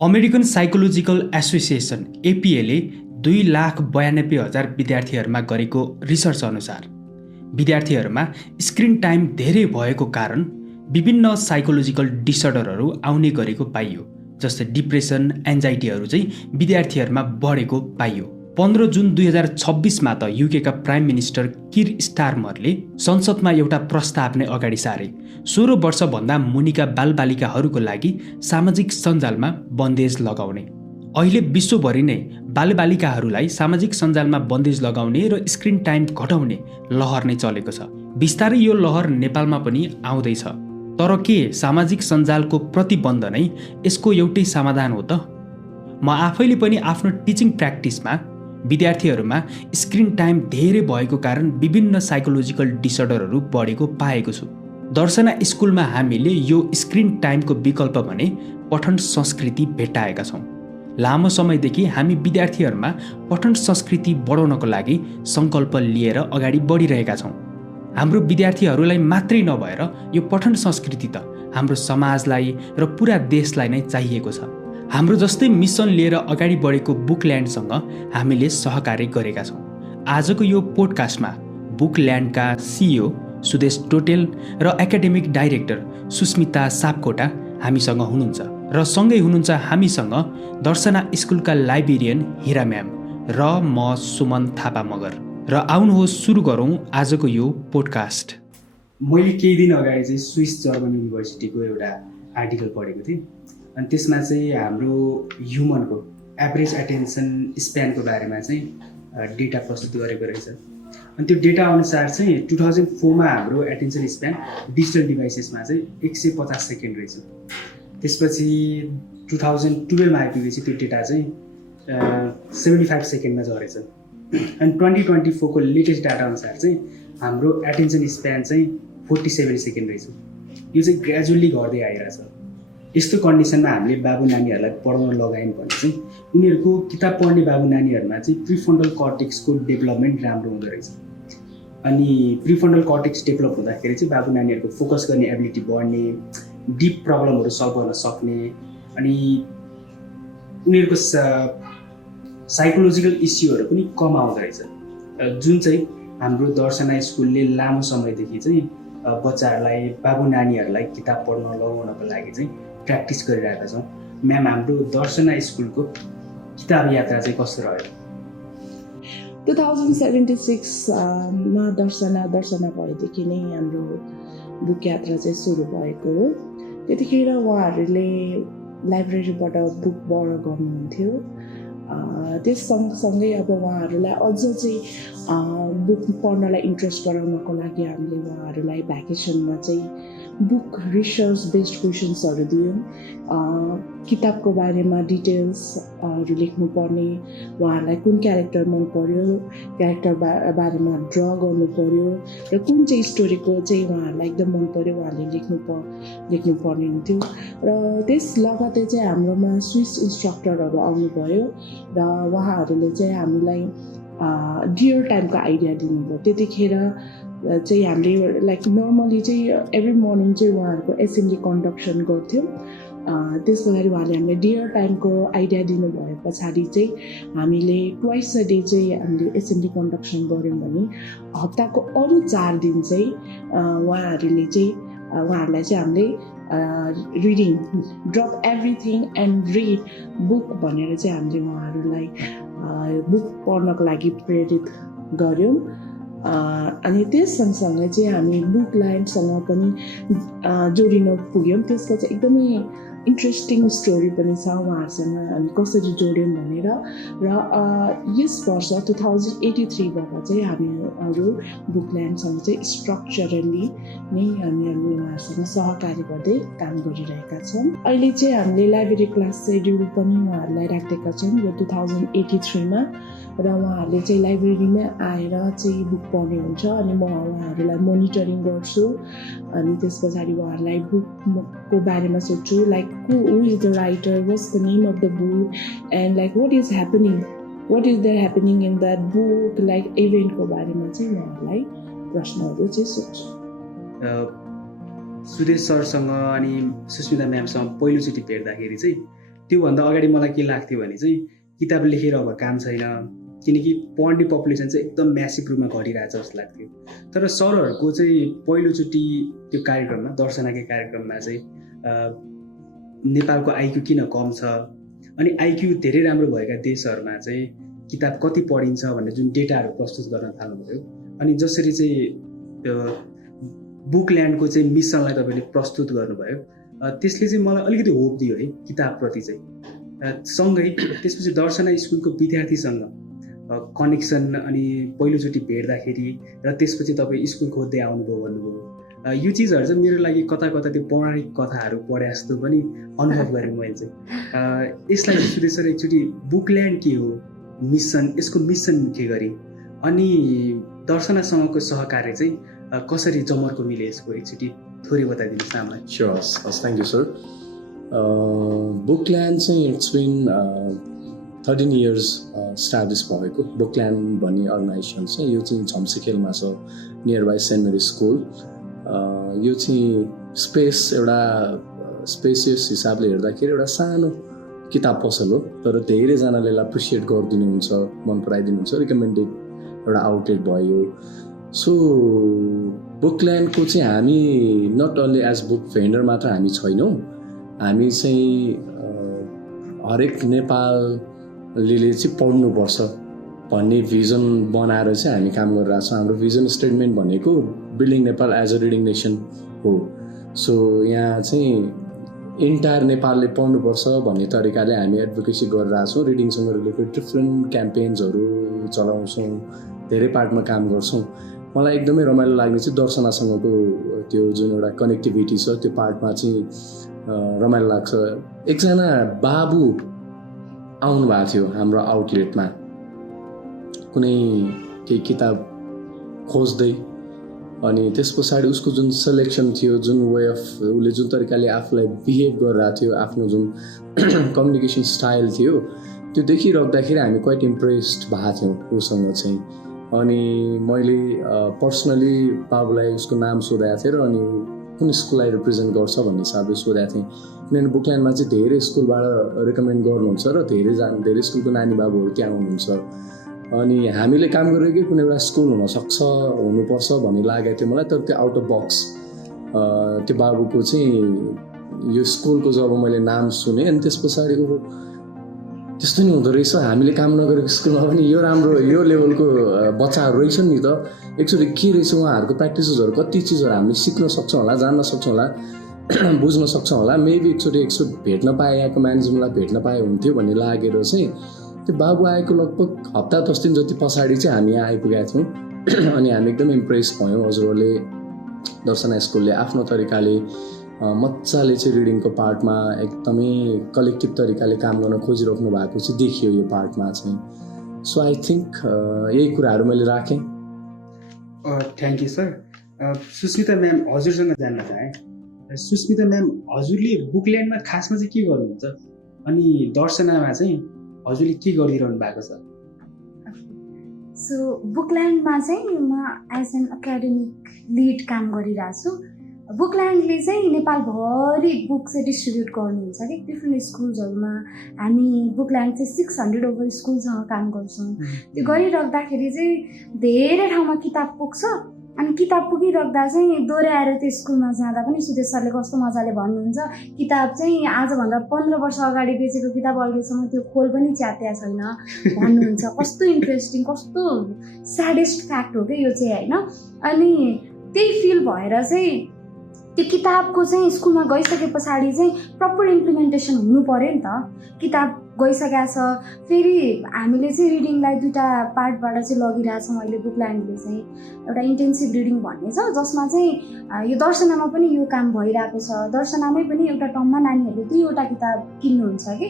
American psychological association एपिएले 2,92,000 विद्यार्थीहरूमा गरेको research अनुसार विद्यार्थीहरूमा स्क्रिन टाइम धेरै भएको कारण विभिन्न साइकोलोजिकल डिसअर्डरहरू आउने गरेको पाइयो। जस्तै डिप्रेसन, एन्जाइटीहरू चाहिँ विद्यार्थीहरूमा बढेको पाइयो। 15 जुन 2026मा त युकेका प्राइम मिनिस्टर किर स्टारमरले संसदमा एउटा प्रस्ताव नै अगाडि सारे। 16 वर्षभन्दा मुनिका बालबालिकाहरूको लागि सामाजिक सञ्जालमा बन्देज लगाउने। अहिले विश्वभरि नै बालबालिकाहरूलाई सामाजिक सञ्जालमा बन्देज लगाउने र स्क्रिन टाइम घटाउने लहर नै चलेको छ। बिस्तारै यो लहर नेपालमा पनि आउँदैछ। तर के सामाजिक सञ्जालको प्रतिबन्ध नै यसको एउटै समाधान हो त? म आफैले पनि आफ्नो टिचिङ प्र्याक्टिसमा विद्यार्थीहरूमा स्क्रिन टाइम धेरै भएको कारण विभिन्न साइकोलोजिकल डिसअर्डरहरू बढेको पाएको छु। दर्शना स्कुलमा हामीले यो स्क्रिन टाइमको विकल्प भने पठन संस्कृति भेट्टाएका छौँ। लामो समयदेखि हामी विद्यार्थीहरूमा पठन संस्कृति बढाउनको लागि सङ्कल्प लिएर अगाडि बढिरहेका छौँ। हाम्रो विद्यार्थीहरूलाई मात्रै नभएर यो पठन संस्कृति त हाम्रो समाजलाई र पुरा देशलाई नै चाहिएको छ। हाम्रो जस्तै मिसन लिएर अगाडि बढेको बुकल्यान्डसँग हामीले सहकार्य गरेका छौँ। आजको यो पोडकास्टमा बुकल्यान्डका सिइओ सुदेश टोटेल र एकाडेमिक डाइरेक्टर सुस्मिता सापकोटा हामीसँग हुनुहुन्छ र सँगै हुनुहुन्छ हामीसँग दर्शना स्कुलका लाइब्रेरियन हिरा म्याम र म सुमन थापा मगर। र आउनुहोस् सुरु गरौँ आजको यो पोडकास्ट। मैले केही दिन अगाडि चाहिँ स्विस जर्मन युनिभर्सिटीको एउटा आर्टिकल पढेको थिएँ अनि त्यसमा चाहिँ हाम्रो ह्युमनको एभरेज एटेन्सन स्प्यानको बारेमा चाहिँ डेटा प्रस्तुत गरेको रहेछ। अनि त्यो डेटा अनुसार चाहिँ 2004मा हाम्रो एटेन्सन स्प्यान डिजिटल डिभाइसेसमा चाहिँ 150 सेकेन्ड रहेछ। त्यसपछि 2012मा आइपुगेपछि त्यो डेटा चाहिँ 75 सेकेन्डमा झरेछ। अनि 2024को लेटेस्ट डाटा अनुसार चाहिँ हाम्रो एटेन्सन स्प्यान चाहिँ 47 सेकेन्ड रहेछ। यो चाहिँ ग्रेजुअली घट्दै आइरहेछ। यस्तो कन्डिसनमा हामीले बाबु नानीहरूलाई पढाउन लगायौँ भने चाहिँ उनीहरूको किताब पढ्ने बाबु नानीहरूमा चाहिँ प्रिफ्रन्टल कर्टेक्सको डेभलपमेन्ट राम्रो हुँदो रहेछ। अनि प्रिफ्रन्टल कर्टेक्स डेभलप हुँदाखेरि चाहिँ बाबु नानीहरूको फोकस गर्ने एबिलिटी बढ्ने, डिप प्रब्लमहरू सल्भ गर्न सक्ने, अनि उनीहरूको साइकोलोजिकल इस्युहरू पनि कम आउँदो रहेछ। जुन चाहिँ हाम्रो दर्शना स्कुलले लामो समयदेखि चाहिँ बच्चाहरूलाई बाबु नानीहरूलाई किताब पढ्न लगाउनको लागि चाहिँ प्र्याक्टिस गरिरहेका छौँ। म्याम, हाम्रो दर्शना स्कुलको किताब यात्रा चाहिँ कस्तो रह्यो? 2076मा दर्शना भएदेखि नै हाम्रो बुक यात्रा चाहिँ सुरु भएको हो। त्यतिखेर उहाँहरूले लाइब्रेरीबाट बुक बढ गर्नुहुन्थ्यो। त्यस सँगसँगै अब उहाँहरूलाई अझ चाहिँ बुक पढ्नलाई इन्ट्रेस्ट गराउनको लागि हामीले उहाँहरूलाई भ्याकेसनमा चाहिँ बुक रिसर्च बेस्ड क्वेसन्सहरू दियौँ। किताबको बारेमा डिटेल्सहरू लेख्नुपर्ने, उहाँहरूलाई कुन क्यारेक्टर मन पर्यो, क्यारेक्टर बारेमा ड्र गर्नु पर्यो र कुन चाहिँ स्टोरीको चाहिँ उहाँहरूलाई एकदम मन पर्यो उहाँहरूले लेख्नुपर्ने हुन्थ्यो। र त्यस लगतै चाहिँ हाम्रोमा स्विस इन्स्ट्रक्टरहरू आउनुभयो र उहाँहरूले चाहिँ हामीलाई डियर टाइमको आइडिया दिनुभयो। त्यतिखेर चाहिँ हामीले लाइक नर्मली चाहिँ एभ्री मर्निङ चाहिँ उहाँहरूको एसेम्ब्ली कन्डक्सन गर्थ्यौँ। त्यस पछाडि उहाँले हामीले डियर टाइमको आइडिया दिनुभए पछाडि चाहिँ हामीले ट्वाइस अ डे चाहिँ हामीले एसेम्ब्ली कन्डक्सन गऱ्यौँ भने हप्ताको अरू 4 दिन चाहिँ उहाँहरूलाई चाहिँ हामीले reading drop everything and read book भनेर चाहिँ हामीले उहाँहरूलाई बुक पढ्नको लागि प्रेरित गऱ्यौँ। अनि त्यस सँगसँगै चाहिँ हामी बुकल्यान्डसँग पनि जोडिन पुग्यौँ। त्यसको चाहिँ एकदमै इन्ट्रेस्टिङ स्टोरी पनि छ उहाँहरूसँग हामी कसरी जोड्यौँ भनेर। र यस वर्ष 2083बाट चाहिँ हामीहरू बुकल्यान्डसँग चाहिँ स्ट्रक्चरली नै हामीहरू उहाँहरूसँग सहकारी गर्दै काम गरिरहेका छौँ। अहिले चाहिँ हामीले लाइब्रेरी क्लास सेड्युल पनि उहाँहरूलाई राखिदिएका छौँ यो 2083मा। र उहाँहरूले चाहिँ लाइब्रेरीमै आएर चाहिँ बुक पढ्ने हुन्छ अनि म उहाँहरूलाई मोनिटरिङ गर्छु। अनि त्यस पछाडि उहाँहरूलाई बुकको बारेमा सोध्छु, like who is the writer, what's the name of the book and like what is there happening in that book, like इभेन्टको बारेमा चाहिँ उहाँहरूलाई प्रश्नहरू चाहिँ सोध्छु। सुदेश सरसँग अनि सुस्मिता म्यामसँग पहिलोचोटि भेट्दाखेरि चाहिँ त्योभन्दा अगाडि मलाई के लाग्थ्यो भने चाहिँ किताब लेखेर अब काम छैन, किनकि पढ्ने पपुलेसन चाहिँ एकदम म्यासिभ रूपमा घटिरहेछ जस्तो लाग्थ्यो। तर सरहरूको चाहिँ पहिलोचोटि त्यो कार्यक्रममा, दर्शनाकै कार्यक्रममा चाहिँ नेपालको आइक्यू किन कम छ, अनि आइक्यू धेरै राम्रो भएका देशहरूमा चाहिँ किताब कति पढिन्छ भन्ने जुन डेटाहरू प्रस्तुत गर्न थाल्नुभयो, अनि जसरी चाहिँ त्यो बुकल्यान्डको चाहिँ मिसनलाई तपाईँले प्रस्तुत गर्नुभयो, त्यसले चाहिँ मलाई अलिकति होप दियो है किताबप्रति चाहिँ। सँगै त्यसपछि दर्शना स्कुलको विद्यार्थीसँग कनेक्सन, अनि पहिलोचोटि भेट्दाखेरि र त्यसपछि तपाईँ स्कुल खोज्दै आउनुभयो भन्नुभयो, यो चिजहरू चाहिँ मेरो लागि कता कता त्यो पौराणिक कथाहरू पढे जस्तो पनि अनुभव गरेँ मैले चाहिँ। यसलाई सुरेश सर एकचोटि बुकल्यान्ड के हो, मिसन, यसको मिसन के गरी, अनि दर्शनासँगको सहकार्य चाहिँ कसरी जमर्को मिले, यसको एकचोटि थोरै बताइदिनुहोस् न हामीलाई। Sure, thank you sir. Bookland चाहिँ इट्स बिन 13 years स्टाब्लिस भएको। बुकल्यान्ड भन्ने अर्गनाइजेसन चाहिँ यो चाहिँ झम्सिखेलमा छ, near by Saint Mary school. यो चाहिँ एउटा स्पेसियस हिसाबले हेर्दाखेरि एउटा सानो किताब पसल हो, तर धेरैजनाले यसलाई एप्रिसिएट गरिदिनुहुन्छ, मन पराइदिनुहुन्छ, रिकमेन्डेड एउटा आउटलेट भयो। सो बुकल्यान्डको चाहिँ हामी not only as book vendor मात्र हामी छैनौँ, हामी चाहिँ हरेक नेपालीले चाहिँ पढ्नुपर्छ भन्ने भिजन बनाएर चाहिँ हामी काम गरिरहेको छौँ। हाम्रो भिजन स्टेटमेन्ट भनेको building Nepal as a reading nation हो। सो यहाँ चाहिँ इन्टायर नेपालले पढ्नुपर्छ भन्ने तरिकाले हामी एडभोकेसी गरिरहेको छौँ। रिडिङसँग रिलेटेड डिफ्रेन्ट क्याम्पेन्सहरू चलाउँछौँ, धेरै पार्टमा काम गर्छौँ। मलाई एकदमै रमाइलो लाग्ने चाहिँ दर्शनासँगको त्यो जुन एउटा कनेक्टिभिटी छ, त्यो पार्टमा चाहिँ रमाइलो लाग्छ। एकजना बाबु आउनुभएको थियो हाम्रो आउटलेटमा कुनै केही किताब खोज्दै, अनि त्यस पछाडि उसको जुन सेलेक्सन थियो, जुन वे अफ उसले जुन तरिकाले आफूलाई बिहेभ गरिरहेको थियो, आफ्नो जुन कम्युनिकेसन स्टाइल थियो, त्यो देखिराख्दाखेरि हामी क्वाइट इम्प्रेस्ड भएको थियौँ उसँग चाहिँ। अनि मैले पर्सनली बाबुलाई उसको नाम सोधेको थिएँ र अनि कुन स्कुललाई रिप्रेजेन्ट गर्छ भन्ने हिसाबले सोधेको थिएँ, किनभने बुकल्यान्डमा चाहिँ धेरै स्कुलबाट रिकमेन्ड गर्नुहुन्छ र धेरै स्कुलको नानी बाबुहरू त्यहाँ हुनुहुन्छ। अनि हामीले काम गरेकै कुनै एउटा स्कुल हुनुपर्छ भन्ने लागेको थियो मलाई। तर त्यो आउट अफ बक्स त्यो बाबुको चाहिँ यो स्कुलको जब मैले नाम सुनेँ, अनि त्यस पछाडि त्यस्तो नि हुँदो रहेछ, हामीले काम नगरेको स्कुलमा पनि यो राम्रो यो लेभलको बच्चाहरू रहेछन् नि त। एकचोटि के रहेछ उहाँहरूको प्र्याक्टिसेसहरू, कति चिजहरू हामीले सिक्न सक्छौँ होला, जान्न सक्छौँ होला, बुझ्न सक्छौँ होला। मेबी एकचोटि भेट्न पाए, यहाँको म्यानेजमेन्टलाई भेट्न पाए हुन्थ्यो भन्ने लागेर चाहिँ त्यो बाबु आएको लगभग हप्ता 10 दिन जति पछाडि चाहिँ हामी यहाँ आइपुगेका थियौँ। अनि हामी एकदम इम्प्रेस भयौँ। हजुरहरूले दर्शना स्कुलले आफ्नो तरिकाले मजाले चाहिँ रिडिङको पार्टमा एकदमै कलेक्टिभ तरिकाले काम गर्न खोजिराख्नु भएको चाहिँ देखियो यो पार्टमा चाहिँ। सो आई थिङ्क यही कुराहरू मैले राखेँ। Thank you sir. Susmita ma'am, हजुरसँग जान्न चाहेँ। सुस्मिता म्याम, हजुरले बुकल्यान्डमा खासमा चाहिँ के गर्नुहुन्छ, अनि दर्शनामा चाहिँ हजुरले के गरिरहनु भएको छ? सो बुकल्यान्डमा चाहिँ म एज एन एकाडेमिक लिड काम गरिरहेको छु। बुकल्यान्डले चाहिँ नेपालभरि बुक चाहिँ डिस्ट्रिब्युट गर्नुहुन्छ कि डिफ्रेन्ट स्कुल्सहरूमा। हामी बुकल्यान्ड चाहिँ 600 ओभर स्कुलसँग काम गर्छौँ। त्यो गरिराख्दाखेरि चाहिँ धेरै ठाउँमा किताब पुग्छ, अनि किताब पुगिराख्दा चाहिँ दोहोऱ्याएर त्यो स्कुलमा जाँदा पनि सुदेश सरले कस्तो मजाले भन्नुहुन्छ, किताब चाहिँ आजभन्दा 15 वर्ष अगाडि बेचेको किताब अहिलेसम्म त्यो खोल पनि च्यात्या छैन भन्नुहुन्छ। कस्तो इन्ट्रेस्टिङ, कस्तो स्याडेस्ट फ्याक्ट हो क्या यो चाहिँ, होइन? अनि त्यही फिल भएर चाहिँ त्यो किताबको चाहिँ स्कुलमा गइसके पछाडि चाहिँ प्रपर इम्प्लिमेन्टेसन हुनु पऱ्यो नि त। किताब गइसकेको छ, फेरि हामीले चाहिँ रिडिङलाई 2टा पार्टबाट चाहिँ लगिरहेछौँ अहिले। बुकल्यान्डले चाहिँ एउटा इन्टेन्सिभ रिडिङ भन्ने छ, जसमा चाहिँ यो दर्शनामा पनि यो काम भइरहेको छ। दर्शनामै पनि एउटा टर्ममा नानीहरूले 2वटा किताब किन्नुहुन्छ कि।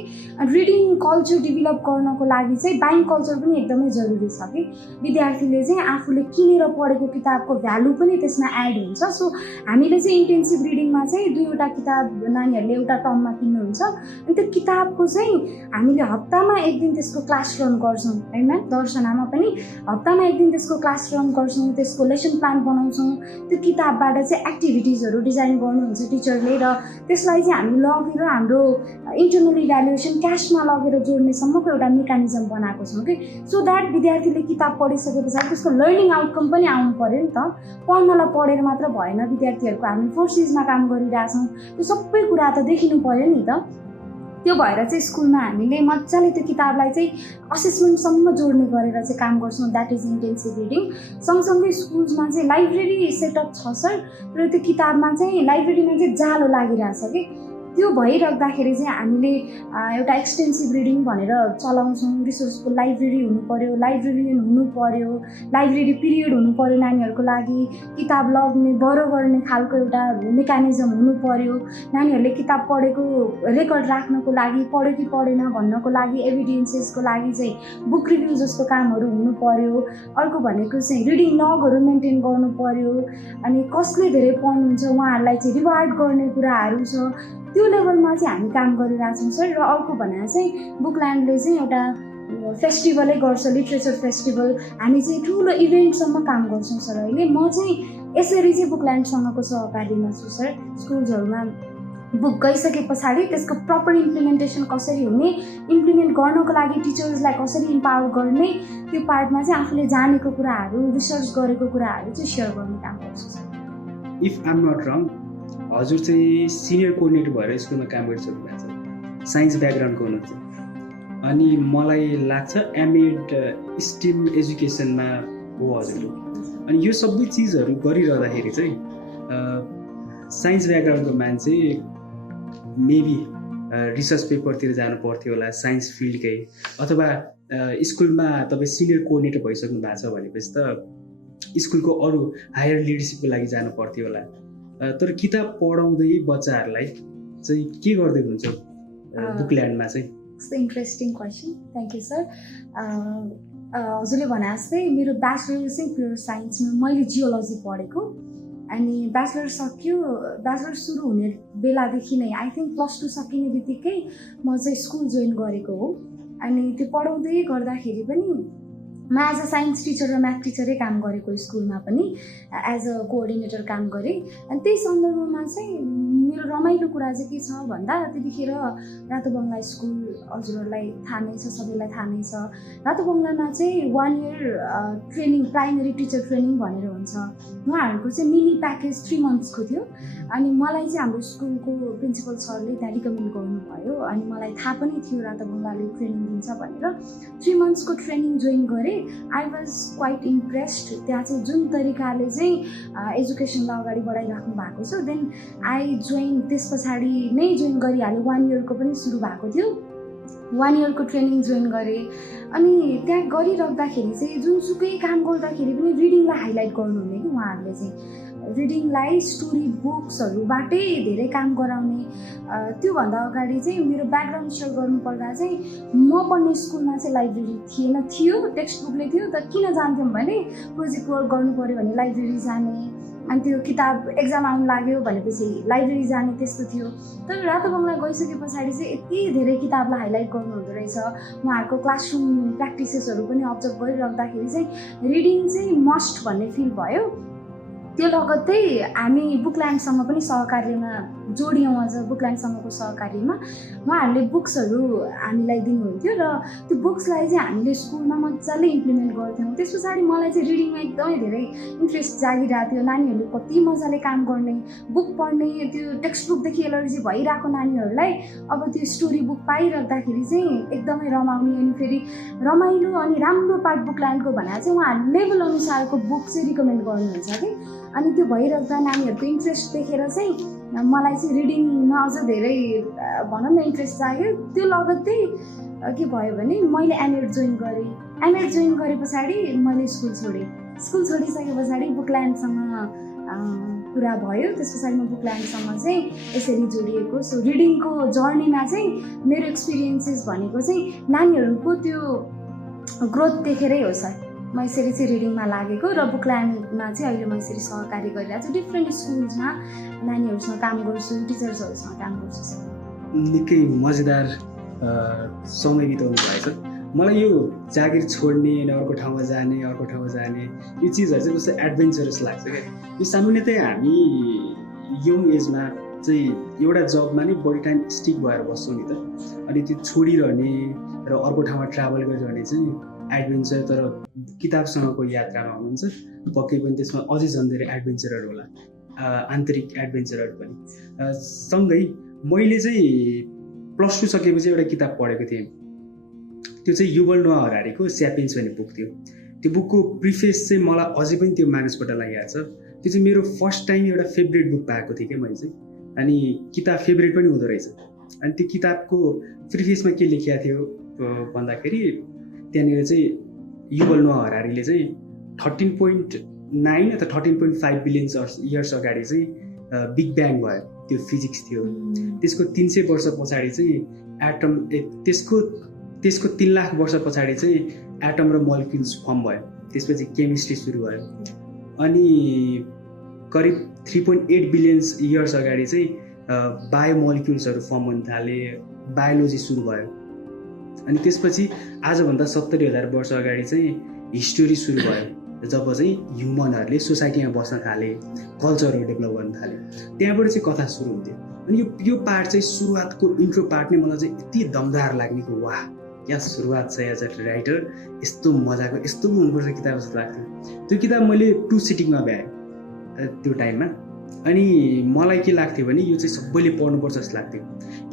रिडिङ कल्चर डेभलप गर्नको लागि चाहिँ बाइङ कल्चर पनि एकदमै जरुरी छ कि। विद्यार्थीले चाहिँ आफूले किनेर पढेको किताबको भ्यालु पनि त्यसमा एड हुन्छ। सो हामीले चाहिँ इन्टेन्सिभ रिडिङमा चाहिँ 2वटा किताब नानीहरूले एउटा टर्ममा किन्नुहुन्छ, अनि त्यो किताबको चाहिँ हामीले हप्तामा एक दिन त्यसको क्लास रन गर्छौँ होइन, दर्शनामा पनि हप्तामा एक दिन त्यसको क्लास रन गर्छौँ, त्यसको लेसन प्लान बनाउँछौँ। त्यो किताबबाट चाहिँ एक्टिभिटिजहरू डिजाइन गर्नुहुन्छ टिचरले र त्यसलाई चाहिँ हामी लगेर हाम्रो इन्टरनल इभ्यालुएसन क्यासमा लगेर जोड्नेसम्मको एउटा मेकानिजम बनाएको छौँ कि सो द्याट विद्यार्थीले किताब पढिसके पछाडि त्यसको लर्निङ आउटकम पनि आउनु पऱ्यो नि त। पढ्नलाई पढेर मात्र भएन, विद्यार्थीहरूको हामी फोर्सेसमा काम गरिरहेछौँ, त्यो सबै कुरा त देखिनु पऱ्यो नि त। त्यो भएर चाहिँ स्कुलमा हामीले मजाले त्यो किताबलाई चाहिँ असेसमेन्टसम्म जोड्ने गरेर चाहिँ काम गर्छौँ, द्याट इज इन्टेन्सिभ रिडिङ। सँगसँगै स्कुल्समा चाहिँ लाइब्रेरी सेटअप छ सर, र त्यो किताबमा चाहिँ लाइब्रेरीमा चाहिँ जालो लागिरहेछ कि त्यो भइराख्दाखेरि चाहिँ हामीले एउटा एक्सटेन्सिभ रिडिङ भनेर चलाउँछौँ। रिसोर्सको लाइब्रेरी हुनु पऱ्यो, लाइब्रेरियन हुनु पऱ्यो, लाइब्रेरी पिरियड हुनु पऱ्यो नानीहरूको लागि, किताब लग्ने बरो गर्ने खालको एउटा मेकानिजम हुनु पऱ्यो, नानीहरूले किताब पढेको रेकर्ड राख्नको लागि, पढ्यो कि पढेन भन्नको लागि, एभिडेन्सेसको लागि चाहिँ बुक रिभ्यू जस्तो कामहरू हुनु पऱ्यो। अर्को भनेको चाहिँ रिडिङ लगहरू मेन्टेन गर्नु पऱ्यो, अनि कसले धेरै पढ्नुहुन्छ उहाँहरूलाई चाहिँ रिवार्ड गर्ने कुराहरू छ, त्यो लेभलमा चाहिँ हामी काम गरिरहेछौँ सर। र अर्को भने चाहिँ बुकल्यान्डले चाहिँ एउटा फेस्टिभलै गर्छ, लिट्रेचर फेस्टिभल, हामी चाहिँ ठुलो इभेन्टसम्म काम गर्छौँ सर। अहिले म चाहिँ यसरी चाहिँ बुकल्यान्डसँगको सहकारीमा छु सर। स्कुल्सहरूमा बुक गइसके पछाडि त्यसको प्रपर इम्प्लिमेन्टेसन कसरी हुने, इम्प्लिमेन्ट गर्नको लागि टिचर्सलाई कसरी इम्पावर गर्ने, त्यो पार्टमा चाहिँ आफूले जानेको कुराहरू, रिसर्च गरेको कुराहरू चाहिँ सेयर गर्ने काम गर्छु sir. If I am not wrong, हजुर चाहिँ सिनियर कोअर्डिनेटर भएर स्कुलमा काम गरिसक्नु भएको छ, साइन्स ब्याकग्राउन्डको हुनुहुन्छ, अनि मलाई लाग्छ एमएड स्टिम एजुकेसनमा हो हजुरको। अनि यो सबै चिजहरू गरिरहँदाखेरि चाहिँ साइन्स ब्याकग्राउन्डको मान्छे मेबी रिसर्च पेपरतिर जानु पर्थ्यो होला, साइन्स फिल्डकै, अथवा स्कुलमा तपाईँ सिनियर कोअर्डिनेटर भइसक्नु भएको छ भनेपछि त स्कुलको अरू हायर लिडरसिपको लागि जानु पर्थ्यो होला। तर किताब पढाउँदै बच्चाहरूलाई चाहिँ के गर्दै हुन्छ बुकल्यान्डमा चाहिँ? It's an interesting question. Thank you, sir. हजुरले भने जस्तै मेरो ब्याचलर चाहिँ प्योर साइन्समा मैले जियोलोजी पढेको, अनि ब्याचलर सक्यो, ब्याचलर सुरु हुने बेलादेखि नै आई थिङ्क +2 सकिने बित्तिकै म चाहिँ स्कुल जोइन गरेको हो। अनि त्यो पढाउँदै गर्दाखेरि पनि म एज अ साइन्स टिचर र म्याथ टिचरै काम गरेको, स्कुलमा पनि एज अ कोअर्डिनेटर काम गरेँ। अनि त्यही सन्दर्भमा चाहिँ मेरो रमाइलो कुरा चाहिँ के छ भन्दा, त्यतिखेर रातोबङ्गला स्कुल हजुरहरूलाई थाहा नै छ, सबैलाई थाहा नै छ। रातोबङ्गलामा चाहिँ 1 year training, primary teacher training भनेर हुन्छ, उहाँहरूको चाहिँ मिनी प्याकेज 3 मन्थ्सको थियो। अनि मलाई चाहिँ हाम्रो स्कुलको प्रिन्सिपल सरले त्यहाँ रिकमेन्ड गर्नुभयो, अनि मलाई थाहा पनि थियो रातोबङ्गलाले ट्रेनिङ दिन्छ भनेर। 3 मन्थ्सको ट्रेनिङ जोइन गरेँ। आई वाज क्वाइट इम्प्रेस्ड, त्यहाँ चाहिँ जुन तरिकाले चाहिँ एजुकेसनलाई अगाडि बढाइराख्नु भएको छ। देन आई जोइन, त्यस पछाडि नै जोइन गरिहालेँ, 1 इयरको पनि सुरु भएको थियो, 1 इयरको ट्रेनिङ जोइन गरेँ। अनि त्यहाँ गरिराख्दाखेरि चाहिँ जुनसुकै काम गर्दाखेरि पनि रिडिङलाई हाइलाइट गर्नुहुने कि उहाँहरूले चाहिँ रिडिङलाई स्टोरी बुक्सहरूबाटै धेरै काम गराउने। त्योभन्दा अगाडि चाहिँ मेरो ब्याकग्राउन्ड सेयर गर्नुपर्दा चाहिँ म पढ्ने स्कुलमा चाहिँ लाइब्रेरी थियो, टेक्स्ट बुकले थियो, तर किन जान्थ्यौँ भने प्रोजेक्ट वर्क गर्नु पऱ्यो भने लाइब्रेरी जाने, अनि त्यो किताब एक्जाम आउनु लाग्यो भनेपछि लाइब्रेरी जाने, त्यस्तो थियो। तर रातोबङ्गला गइसके पछाडि चाहिँ यति धेरै किताबलाई हाइलाइट गर्नुहुँदो रहेछ। उहाँहरूको क्लासरुम प्र्याक्टिसेसहरू पनि अब्जर्भ गरिराख्दाखेरि चाहिँ रिडिङ चाहिँ मस्ट भन्ने फिल भयो। त्यो लगत्तै हामी बुकल्यान्डसँग पनि सहकार्यमा जोडियौँ। अझ बुकल्यान्डसँगको सहकार्यमा उहाँहरूले बुक्सहरू हामीलाई दिनुहुन्थ्यो र त्यो बुक्सलाई चाहिँ हामीले स्कुलमा मजाले इम्प्लिमेन्ट गर्थ्यौँ। त्यस पछाडि मलाई चाहिँ रिडिङमा एकदमै धेरै इन्ट्रेस्ट जागिरहेको थियो। नानीहरूले कति मजाले काम गर्ने, बुक पढ्ने, त्यो टेक्स्ट बुकदेखि एलर्जी भइरहेको नानीहरूलाई अब त्यो स्टोरी बुक पाइराख्दाखेरि चाहिँ एकदमै रमाउने, अनि फेरि रमाइलो अनि राम्रो पार्ट बुकल्यान्डको भनेर चाहिँ उहाँहरूले लेभल अनुसारको बुक चाहिँ रिकमेन्ड गर्नुहुन्छ कि। अनि त्यो भइराख्दा नानीहरूको इन्ट्रेस्ट देखेर चाहिँ मलाई चाहिँ रिडिङमा अझ धेरै भनौँ न इन्ट्रेस्ट जाग्यो। त्यो लगत्तै के भयो भने मैले एमएड जोइन गरेँ। एमएड जोइन गरे पछाडि मैले स्कुल छोडेँ। स्कुल छोडिसके पछाडि बुकल्यान्डसँग कुरा भयो। त्यस पछाडि म बुकल्यान्डसँग चाहिँ यसरी जोडिएको। सो रिडिङको जर्नीमा चाहिँ मेरो एक्सपिरियन्सेस भनेको चाहिँ नानीहरूको त्यो ग्रोथ देखेरै हो सर। म यसरी चाहिँ रिडिङमा लागेको र बुकल्यान्डमा चाहिँ अहिले म यसरी सहकारी गरिरहेको छु। डिफ्रेन्ट स्कुल्समा नानीहरूसँग काम गर्छु, टिचर्सहरूसँग काम गर्छु सर। निकै मजेदार समय बिताउनु भएछ। मलाई यो जागिर छोड्ने अनि अर्को ठाउँमा जाने यो चिजहरू चाहिँ कस्तो एडभेन्चरस लाग्छ क्या। यो सामान्यतया हामी यङ एजमा चाहिँ एउटा जबमा नै बढी टाइम स्टिक भएर बस्छौँ नि त, अनि त्यो छोडिरहने र अर्को ठाउँमा ट्राभल गरिरहने चाहिँ एडभेन्चर। तर किताबसँगको यात्रामा हुनुहुन्छ पक्कै पनि त्यसमा अझै झन् धेरै एडभेन्चरहरू होला, आन्तरिक एडभेन्चरहरू पनि। सँगै मैले चाहिँ +2 सकेपछि एउटा किताब पढेको थिएँ, त्यो चाहिँ युval नोआ हरारीको स्यापियन्स भन्ने बुक थियो। त्यो बुकको प्रिफेस चाहिँ मलाई अझै पनि त्यो मानिसबाट लागिरहेको छ। त्यो चाहिँ मेरो फर्स्ट टाइम एउटा फेभरेट बुक पाएको थिएँ क्या मैले चाहिँ, अनि किताब फेभरेट पनि हुँदो रहेछ। अनि त्यो किताबको प्रिफेसमा के लेखिएको थियो भन्दाखेरि त्यहाँनिर चाहिँ युval नोआ हरारीले चाहिँ 13.9 अथवा 13.5 बिलियन इयर्स अगाडि चाहिँ बिग ब्याङ भयो, त्यो फिजिक्स थियो। त्यसको 300 वर्ष पछाडि चाहिँ एटम त्यसको 3 लाख वर्ष पछाडि चाहिँ एटम र मलिक्युल्स फर्म भयो। त्यसपछि केमिस्ट्री सुरु भयो। अनि करिब 3.8 बिलियन इयर्स अगाडि चाहिँ बायोमोलिक्युल्सहरू फर्म हुन थाले, बायोलोजी सुरु भयो। अनि त्यसपछि आजभन्दा 70,000 वर्ष अगाडि चाहिँ हिस्टोरी सुरु भयो, जब चाहिँ ह्युमनहरूले सोसाइटीमा बस्न थाले, कल्चरहरू डेभलप गर्न थाले। त्यहाँबाट चाहिँ कथा सुरु हुन्थ्यो। अनि यो पार्ट चाहिँ सुरुवातको इन्ट्रो पार्ट नै मलाई चाहिँ यति दमदार लाग्ने कि वाह क्या सुरुवात छ एज अ राइटर, यस्तो मजाको यस्तो हुनुपर्छ किताब जस्तो लाग्थ्यो। त्यो किताब मैले 2 सिटिङमा भ्याएँ त्यो टाइममा। अनि मलाई के लाग्थ्यो भने यो चाहिँ सबैले पढ्नुपर्छ जस्तो लाग्थ्यो।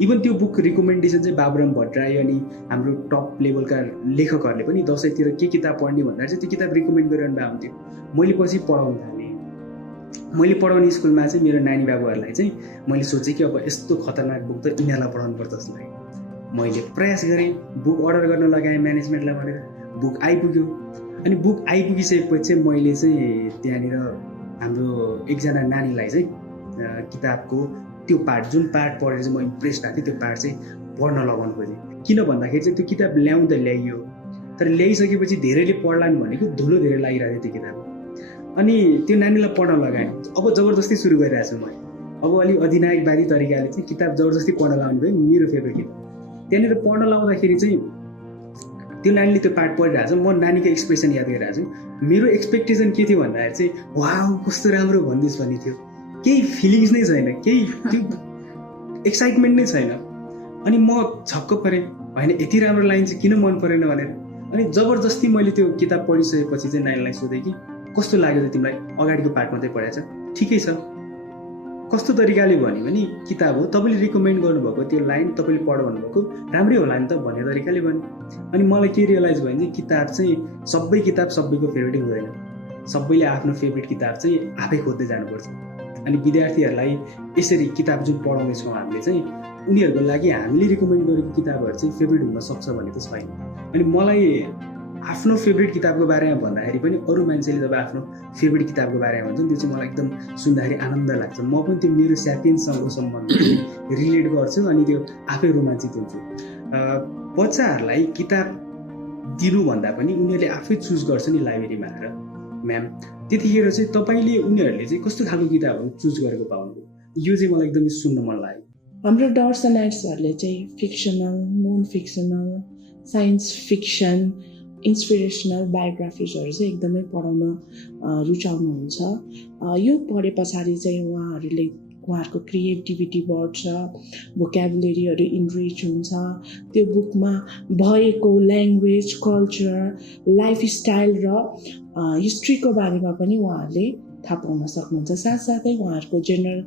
इभन त्यो बुक रिकमेन्डेसन चाहिँ बाबुराम भट्टराई अनि हाम्रो टप लेभलका लेखकहरूले पनि दसैँतिर के किताब पढ्ने भन्दा चाहिँ त्यो किताब रिकमेन्ड गरिरहनु भएको हुन्थ्यो। मैले पछि पढाउन थालेँ। मैले पढाउने स्कुलमा चाहिँ मेरो नानी बाबुहरूलाई चाहिँ मैले सोचेँ कि अब यस्तो खतरनाक बुक त यिनीहरूलाई पढाउनुपर्छ जस्तो लाग्यो। मैले प्रयास गरेँ, बुक अर्डर गर्न लगाएँ म्यानेजमेन्टलाई भनेर, बुक आइपुग्यो। अनि बुक आइपुगिसकेपछि चाहिँ मैले चाहिँ त्यहाँनिर हाम्रो एकजना नानीलाई चाहिँ किताबको त्यो पार्ट जुन पार्ट पढेर चाहिँ म इम्प्रेस भएको थिएँ त्यो पार्ट चाहिँ पढ्न लगाउनु खोजेँ। किन भन्दाखेरि चाहिँ त्यो किताब ल्याउँदा ल्याइयो, तर ल्याइसकेपछि धेरैले पढ्लान् भनेको धुलो धेरै लागिरहेको थियो त्यो किताब। अनि त्यो नानीलाई पढ्न लगाएँ। अब जबरजस्ती सुरु गरिरहेको छु मैले। अब अलिक अधिनायकवादी तरिकाले चाहिँ किताब जबरजस्ती पढ्न लगाउनु भयो, मेरो फेभरेट किताब। त्यहाँनिर पढ्न लाउँदाखेरि चाहिँ त्यो नानीले त्यो पार्ट पढिरहेको छ, म नानीको एक्सप्रेसन याद गरिरहेको छु। मेरो एक्सपेक्टेसन के थियो भन्दाखेरि चाहिँ वाउ कस्तो राम्रो भनिदिस् भन्ने थियो। केही फिलिङ्स नै छैन, केही त्यो एक्साइटमेन्ट नै छैन। अनि म छक्क परेँ, होइन यति राम्रो लाइन चाहिँ किन मन परेन भनेर। अनि जबरजस्ती मैले त्यो किताब पढिसकेपछि चाहिँ नानीलाई सोधेँ कि कस्तो लाग्यो त तिमीलाई, अगाडिको पार्ट मात्रै पढेको छ, ठिकै छ। कस्तो तरिकाले भन्यो भने किताब हो, तपाईँले रिकमेन्ड गर्नुभएको त्यो लाइन तपाईँले पढ भन्नुभएको राम्रै होला नि त भन्ने तरिकाले भन्यो। अनि मलाई के रियलाइज भयो भने किताब चाहिँ सबै किताब सबैको फेभरेटै हुँदैन। सबैले आफ्नो फेभरेट किताब चाहिँ आफै खोज्दै जानुपर्छ। अनि विद्यार्थीहरूलाई यसरी किताब जुन पढाउँदैछौँ हामीले चाहिँ उनीहरूको लागि हामीले रिकमेन्ड गरेको किताबहरू चाहिँ फेभरेट हुन सक्छ भन्ने त छैन। अनि मलाई आफ्नो फेभरेट किताबको बारेमा भन्दाखेरि पनि अरू मान्छेले जब आफ्नो फेभरेट किताबको बारेमा भन्छन् त्यो चाहिँ मलाई एकदम सुन्दाखेरि आनन्द लाग्छ। म पनि त्यो मेरो स्यापियन्ससँगको सम्बन्ध रिलेट गर्छु अनि त्यो आफै रोमाञ्चित हुन्छु। बच्चाहरूलाई किताब दिनुभन्दा पनि उनीहरूले आफै चुज गर्छ नि लाइब्रेरीमा आएर म्याम, त्यतिखेर चाहिँ तपाईँले उनीहरूले चाहिँ कस्तो खालको किताबहरू चुज गरेको पाउनुभयो, यो चाहिँ मलाई एकदमै सुन्न मन लाग्यो। हाम्रो दर्शनार्थीहरूले चाहिँ fictional, non fictional, science fiction, inspirational बायोग्राफिजहरू चाहिँ एकदमै पढाउन रुचाउनुहुन्छ। यो पढे पछाडि चाहिँ उहाँहरूको क्रिएटिभिटी बढ्छ, भोक्याबुलेरीहरू इनरिच हुन्छ। त्यो बुकमा भएको ल्याङ्ग्वेज, कल्चर, लाइफस्टाइल र हिस्ट्रीको बारेमा पनि उहाँहरूले थाहा पाउन सक्नुहुन्छ। साथसाथै उहाँहरूको जेनरल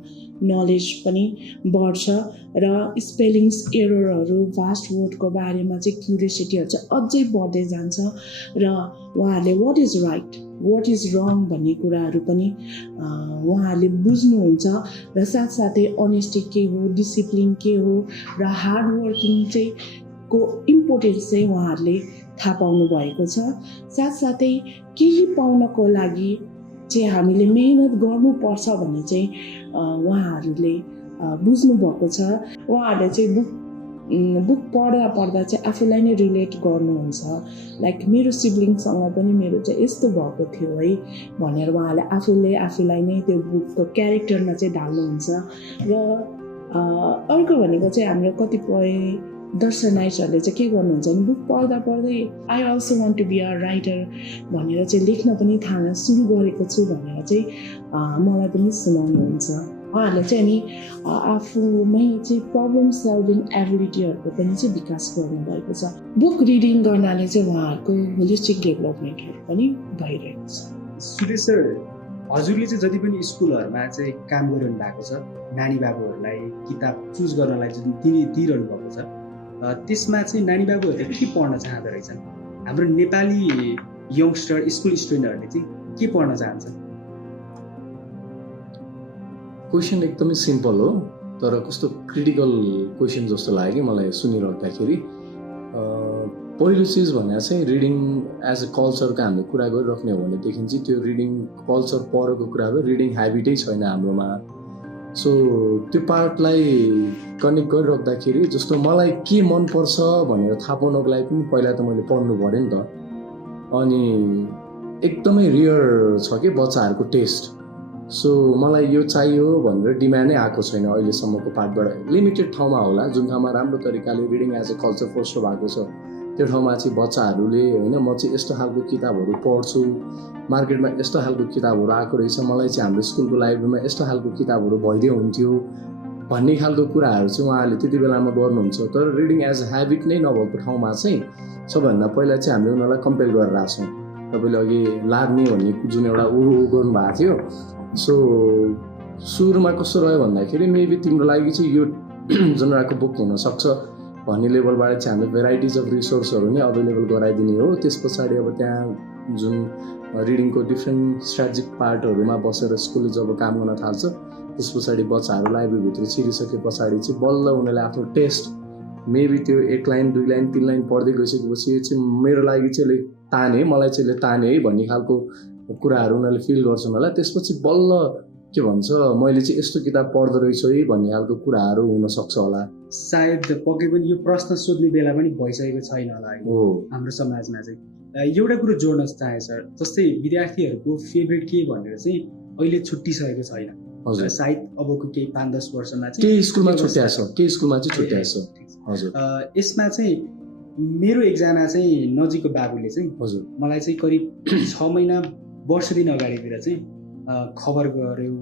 नलेज पनि बढ्छ र स्पेलिङ्स एररहरू, फास्ट वर्डको बारेमा चाहिँ क्युरियोसिटीहरू चाहिँ अझै बढ्दै जान्छ र उहाँहरूले what is right, what is wrong भन्ने कुराहरू पनि उहाँहरूले बुझ्नुहुन्छ र साथसाथै अनेस्टी के हो, डिसिप्लिन के हो र हार्ड वर्किङ चाहिँ को इम्पोर्टेन्स चाहिँ उहाँहरूले थाहा पाउनु भएको छ। साथसाथै केही पाउनको लागि चाहिँ हामीले मेहनत गर्नुपर्छ भन्ने चाहिँ उहाँहरूले बुझ्नुभएको छ। उहाँहरूले चाहिँ बुक पढ्दा चाहिँ आफूलाई नै रिलेट गर्नुहुन्छ। लाइक मेरो सिब्लिङसँग पनि मेरो चाहिँ यस्तो भएको थियो है भनेर उहाँहरूले आफूलाई नै त्यो बुकको क्यारेक्टरमा चाहिँ ढाल्नुहुन्छ। र अर्को भनेको चाहिँ हाम्रो कतिपय दर्शनाइट्सहरूले चाहिँ के गर्नुहुन्छ भने बुक पढ्दा पढ्दै I also want to be a writer भनेर चाहिँ लेख्न पनि थाल्न सुरु गरेको छु भनेर चाहिँ मलाई पनि सुनाउनुहुन्छ। उहाँहरूले चाहिँ अनि आफूमै चाहिँ प्रब्लम सल्भिङ एबिलिटीहरूको पनि चाहिँ विकास गर्नुभएको छ। बुक रिडिङ गर्नाले चाहिँ उहाँहरूको होलिस्टिक डेभलपमेन्टहरू पनि भइरहेको छ। सुरेश सर, हजुरले चाहिँ जति पनि स्कुलहरूमा चाहिँ काम गरिरहनु भएको छ, नानी बाबुहरूलाई किताब चुज गर्नलाई जुन दिइरहनु भएको छ, त्यसमा चाहिँ नानी बाबुहरूले के पढ्न चाहँदो रहेछन्? हाम्रो नेपाली यङ्स्टर स्कुल स्टुडेन्टहरूले चाहिँ के पढ्न चाहन्छ? क्वेसन एकदमै सिम्पल हो, तर कस्तो क्रिटिकल क्वेसन जस्तो लाग्यो कि मलाई सुनिराख्दाखेरि। पहिलो चिज भने चाहिँ रिडिङ एज अ कल्चरको हामीले कुरा गरिराख्ने हो भनेदेखि चाहिँ त्यो रिडिङ कल्चर पढेको कुरा भयो, रिडिङ ह्याबिटै छैन हाम्रोमा। सो त्यो पार्टलाई कनेक्ट गरिराख्दाखेरि जस्तो मलाई के मनपर्छ भनेर थाहा पाउनको लागि पनि पहिला त मैले पढ्नु पऱ्यो नि त। अनि एकदमै रियर छ कि बच्चाहरूको टेस्ट। सो मलाई यो चाहियो भनेर डिमान्डै आएको छैन अहिलेसम्मको पार्टबाट। लिमिटेड ठाउँमा होला जुन ठाउँमा राम्रो तरिकाले reading as a culture first भएको छ, त्यो ठाउँमा चाहिँ बच्चाहरूले होइन म चाहिँ यस्तो खालको किताबहरू पढ्छु, मार्केटमा यस्तो खालको किताबहरू आएको रहेछ, मलाई चाहिँ हाम्रो स्कुलको लाइब्रेरीमा यस्तो खालको किताबहरू भइदियो हुन्थ्यो भन्ने खालको कुराहरू चाहिँ उहाँहरूले त्यति बेलामा गर्नुहुन्छ। तर रिडिङ एज अ ह्याबिट नै नभएको ठाउँमा चाहिँ सबभन्दा पहिला चाहिँ हामीले उनीहरूलाई कम्पेल गरेर आएको छौँ। तपाईँले अघि लाग्ने भन्ने जुन एउटा गर्नुभएको थियो, सो सुरुमा कस्तो रह्यो भन्दाखेरि मेबी तिम्रो लागि चाहिँ यो जनराको बुक हुनसक्छ भन्ने लेभलबाट चाहिँ हामीले भेराइटिज अफ रिसोर्सहरू नै अभाइलेबल गराइदिने हो। त्यस पछाडि अब त्यहाँ जुन रिडिङको डिफ्रेन्ट स्ट्राटेजिक पार्टहरूमा बसेर स्कुलले जब काम गर्न थाल्छ, त्यस पछाडि बच्चाहरू लाइब्रेरीभित्र छिरिसके पछाडि चाहिँ बल्ल उनीहरूले आफ्नो टेस्ट मेबी त्यो 1 लाइन 2 लाइन 3 लाइन पढ्दै गइसकेपछि चाहिँ मेरो लागि चाहिँ ताने, मलाई चाहिँ ताने है भन्ने खालको कुराहरू उनीहरूले फिल गर्छन् होला। त्यसपछि बल्ल के भन्छ मैले चाहिँ यस्तो किताब पढ्दो रहेछु है भन्ने खालको कुराहरू हुनसक्छ होला। सायद पक्कै पनि यो प्रश्न सोध्ने बेला पनि भइसकेको छैन होला हाम्रो समाजमा चाहिँ। एउटा कुरो जोड्न चाहे सर, जस्तै विद्यार्थीहरूको फेभरेट के भनेर चाहिँ अहिले छुट्टिसकेको छैन। सायद अबको केही 5-10 वर्षमा चाहिँ केही स्कुलमा छुट्याएको छ। हजुर, यसमा चाहिँ मेरो एकजना चाहिँ नजिकको बाबुले चाहिँ हजुर मलाई चाहिँ करिब 6 महिना वर्ष दिन अगाडितिर चाहिँ खबर गर्यो,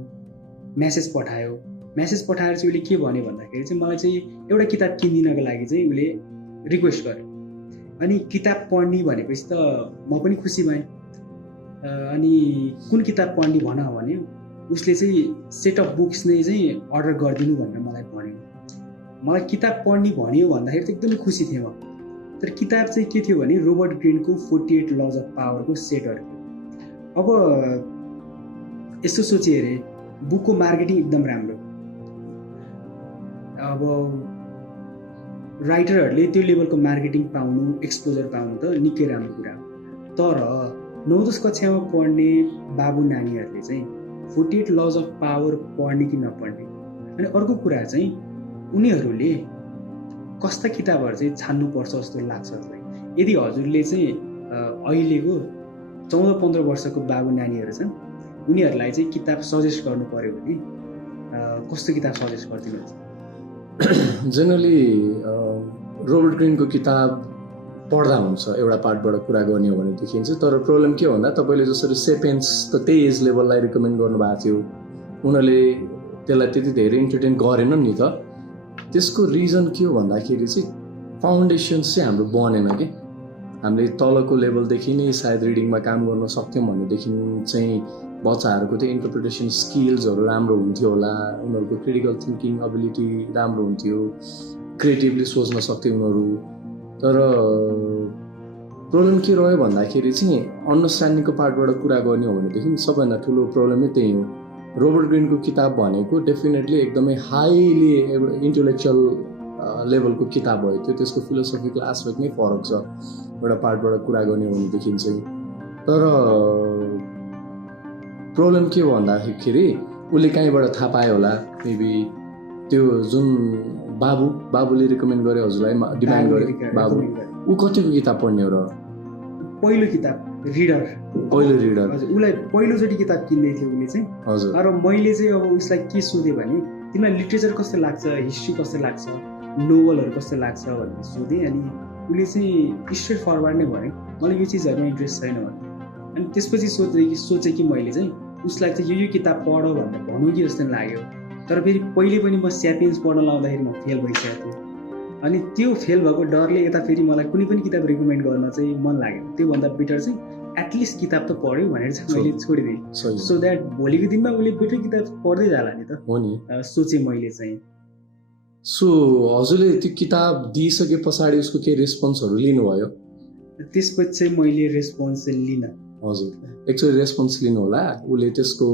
मेसेज पठायो। मेसेज पठाएर चाहिँ उसले के भन्यो भन्दाखेरि चाहिँ मलाई चाहिँ एउटा किताब किनिदिनको लागि चाहिँ उसले रिक्वेस्ट गर्यो। अनि किताब पढ्ने भनेपछि त म पनि खुसी भएँ। अनि कुन किताब पढ्ने भन भन्यो, उसले चाहिँ सेट अफ बुक्स नै चाहिँ अर्डर गरिदिनु भनेर मलाई भन्यो। मलाई किताब पढ्ने भन्यो भन्दाखेरि चाहिँ एकदमै खुसी थिएँ म। तर किताब चाहिँ के थियो भने रोबर्ट ग्रिनको 48 लज अफ पावरको सेटहरू थियो। अब यसो सोचे हेरे बुकको मार्केटिङ एकदम राम्रो, अब राइटरहरूले त्यो लेभलको मार्केटिङ पाउनु, एक्सपोजर पाउनु त निकै राम्रो कुरा हो। तर 9-10 कक्षामा पढ्ने बाबु नानीहरूले चाहिँ 48 लज अफ पावर पढ्ने कि नपढ्ने। अनि अर्को कुरा चाहिँ उनीहरूले कस्ता किताबहरू चाहिँ छान्नुपर्छ जस्तो लाग्छ मलाई। यदि हजुरले चाहिँ अहिलेको 14-15 वर्षको बाबु नानीहरू छन्, उनीहरूलाई चाहिँ किताब सजेस्ट गर्नु पर्यो भने कस्तो किताब सजेस्ट गरिदिनुहुन्छ? जेनरली रोबर्ट ग्रिनको किताब पढ्दा हुन्छ एउटा पार्टबाट कुरा गर्ने हो भनेदेखि चाहिँ। तर प्रब्लम के भन्दा तपाईँले जसरी सेपियन्स त त्यही एज लेभललाई रिकमेन्ड गर्नुभएको थियो, उनीहरूले त्यसलाई त्यति धेरै इन्टरटेन गरेनन् नि त। त्यसको रिजन के हो भन्दाखेरि चाहिँ फाउन्डेसन चाहिँ हाम्रो बनेन कि। हामीले तलको लेभलदेखि नै सायद रिडिङमा काम गर्न सक्थ्यौँ भनेदेखि चाहिँ बच्चाहरूको त्यो इन्टरप्रिटेसन स्किल्सहरू राम्रो हुन्थ्यो होला, उनीहरूको क्रिटिकल थिङ्किङ एबिलिटी राम्रो हुन्थ्यो, क्रिएटिभली सोच्न सक्थ्यो उनीहरू। तर प्रब्लम के रह्यो भन्दाखेरि चाहिँ अन्डरस्ट्यान्डिङको पार्टबाट कुरा गर्ने हो भनेदेखि सबैभन्दा ठुलो प्रब्लमै त्यही हो। रोबर्ट ग्रिनको किताब भनेको डेफिनेटली एकदमै हाइली इन्टेलेक्चुअल लेभलको किताब भयो त्यो, त्यसको फिलोसफिकल एस्पेक्ट नै फरक छ एउटा पार्टबाट कुरा गर्ने हो भनेदेखि चाहिँ। तर प्रब्लम के हो भन्दाखेरि उसले कहीँबाट थाहा पायो होला, मेबी त्यो जुन बाबुले रिकमेन्ड गरे हजुरलाई डिमान्ड गरे बाबु, ऊ कतिको किताब पढ्ने हो र? पहिलो किताब रिडर। हजुर, उसलाई पहिलोचोटि किताब किन्दै थियो उसले चाहिँ। हजुर, र मैले चाहिँ अब उसलाई के सोधेँ भने तिमीलाई लिट्रेचर कस्तो लाग्छ, हिस्ट्री कस्तो लाग्छ नोभलहरू कस्तो लाग्छ भनेर सोधेँ अनि उसले चाहिँ स्ट्रेट फरवर्ड नै भने मलाई यो चिजहरूमा इन्ट्रेस्ट छैन भने। अनि त्यसपछि सोचेँ कि मैले चाहिँ उसलाई चाहिँ यो किताब पढ भनेर भनौँ कि जस्तो लाग्यो। तर फेरि पहिले पनि म स्यापियन्स पढ्न लाउँदाखेरि म फेल भइसकेको थिएँ। अनि त्यो फेल भएको डरले यता फेरि मलाई कुनै पनि किताब रिकमेन्ड गर्न चाहिँ मन लागेन। त्योभन्दा बेटर चाहिँ एटलिस्ट किताब त पढ्यो भनेर चाहिँ मैले छोडिदिएँ। सो द्याट भोलिको दिनमा उसले बेटर किताब पढ्दै जाला नि त हो नि, सोचेँ मैले चाहिँ। सो हजुरले त्यो किताब दिइसके पछाडि उसको केही रेस्पोन्सहरू लिनुभयो? त्यसपछि चाहिँ मैले रेस्पोन्स लिन हजुर एक्चुअली रेस्पोन्स लिनु होला। उसले त्यसको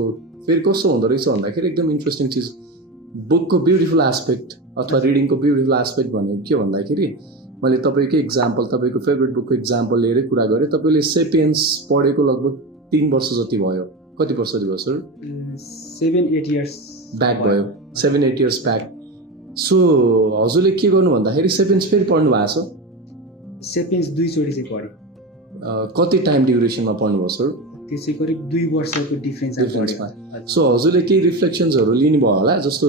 फेरि कस्तो हुँदो रहेछ भन्दाखेरि एकदम इन्ट्रेस्टिङ चिज, बुकको ब्युटिफुल एस्पेक्ट अथवा रिडिङको ब्युटिफुल एस्पेक्ट भनेको के भन्दाखेरि मैले तपाईँकै इक्जाम्पल, तपाईँको फेभरेट बुकको इक्जाम्पल लिएरै कुरा गरेँ। तपाईँले सेपियन्स पढेको लगभग 3 वर्ष जति भयो, कति वर्ष जति भयो सर? 7-8 इयर्स ब्याक भयो, 7-8 इयर्स ब्याक। सो हजुरले के गर्नु भन्दाखेरि सेपियन्स फेरि पढ्नु भएको छ? सेपियन्स 2 चोटि चाहिँ पढेँ। कति टाइम ड्युरेसनमा पढ्नुभयो सर? त्यो चाहिँ करिब 2 वर्षको डिफ्रेन्समा। सो हजुरले केही रिफ्लेक्सन्सहरू लिनुभयो होला, जस्तो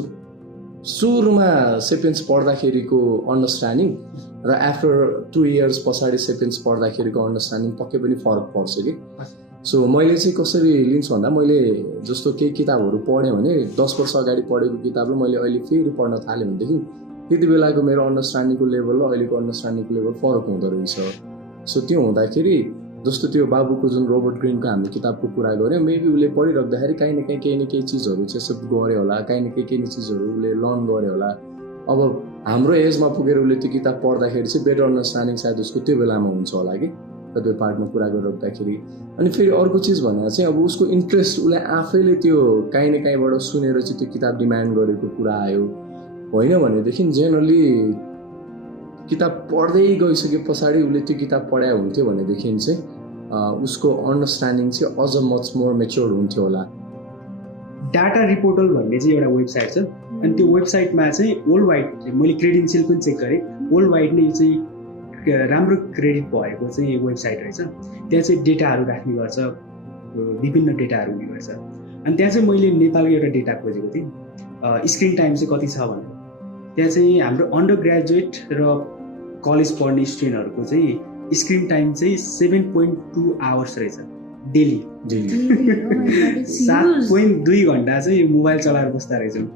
सुरुमा सेपियन्स पढ्दाखेरिको अन्डरस्ट्यान्डिङ र आफ्टर 2 इयर्स पछाडि सेपियन्स पढ्दाखेरिको अन्डरस्ट्यान्डिङ पक्कै पनि फरक पर्छ कि। सो मैले चाहिँ कसरी लिन्छु भन्दा मैले जस्तो केही किताबहरू पढेँ भने 10 वर्ष अगाडि पढेको किताबलाई मैले अहिले फेरि पढ्न थालेँ भनेदेखि त्यति बेलाको मेरो अन्डरस्ट्यान्डिङको लेभल र अहिलेको अन्डरस्ट्यान्डिङको लेभल फरक हुँदो रहेछ। सो त्यो हुँदाखेरि जस्तो त्यो बाबुको जुन रोबर्ट ग्रिनको हामीले किताबको कुरा गऱ्यौँ, मेबी उसले पढिराख्दाखेरि काहीँ न केही चिजहरू चाहिँ एक्सेप्ट गऱ्यो होला, काहीँ न केही चिजहरू उसले लर्न गऱ्यो होला। अब हाम्रो एजमा पुगेर उसले त्यो किताब पढ्दाखेरि चाहिँ बेटर अन्डरस्ट्यान्डिङ सायद उसको त्यो बेलामा हुन्छ होला कि कतिपय पार्टमा कुरा गरिराख्दाखेरि। अनि फेरि अर्को चिज भनेर चाहिँ अब उसको इन्ट्रेस्ट, उसले आफैले त्यो काहीँ न काहीँबाट सुनेर चाहिँ त्यो किताब डिमान्ड गरेको कुरा आयो होइन भनेदेखि जेनरली किताब पढ्दै गइसके पछाडि उसले त्यो किताब पढाए हुन्थ्यो भनेदेखि चाहिँ उसको अन्डरस्ट्यान्डिङ चाहिँ अझ मच मोर मेच्योर हुन्थ्यो होला। डाटा रिपोर्टल भन्ने चाहिँ एउटा वेबसाइट छ। अनि त्यो वेबसाइटमा चाहिँ वर्ल्ड वाइड, मैले क्रेडेन्सियल पनि चेक गरेँ, वर्ल्ड वाइड नै चाहिँ राम्रो क्रेडिट भएको चाहिँ वेबसाइट रहेछ। त्यहाँ चाहिँ डेटाहरू राख्ने गर्छ, विभिन्न डेटाहरू हुने गर्छ। अनि त्यहाँ चाहिँ मैले नेपालको एउटा डेटा खोजेको थिएँ, स्क्रिन टाइम चाहिँ कति छ भनेर। त्यहाँ चाहिँ हाम्रो अन्डर ग्रेजुएट र कलेज पढ्ने स्टुडेन्टहरूको चाहिँ स्क्रिन टाइम चाहिँ 7.2 आवर्स रहेछ डेली। 7.2 घन्टा चाहिँ मोबाइल चलाएर बस्दा रहेछौँ।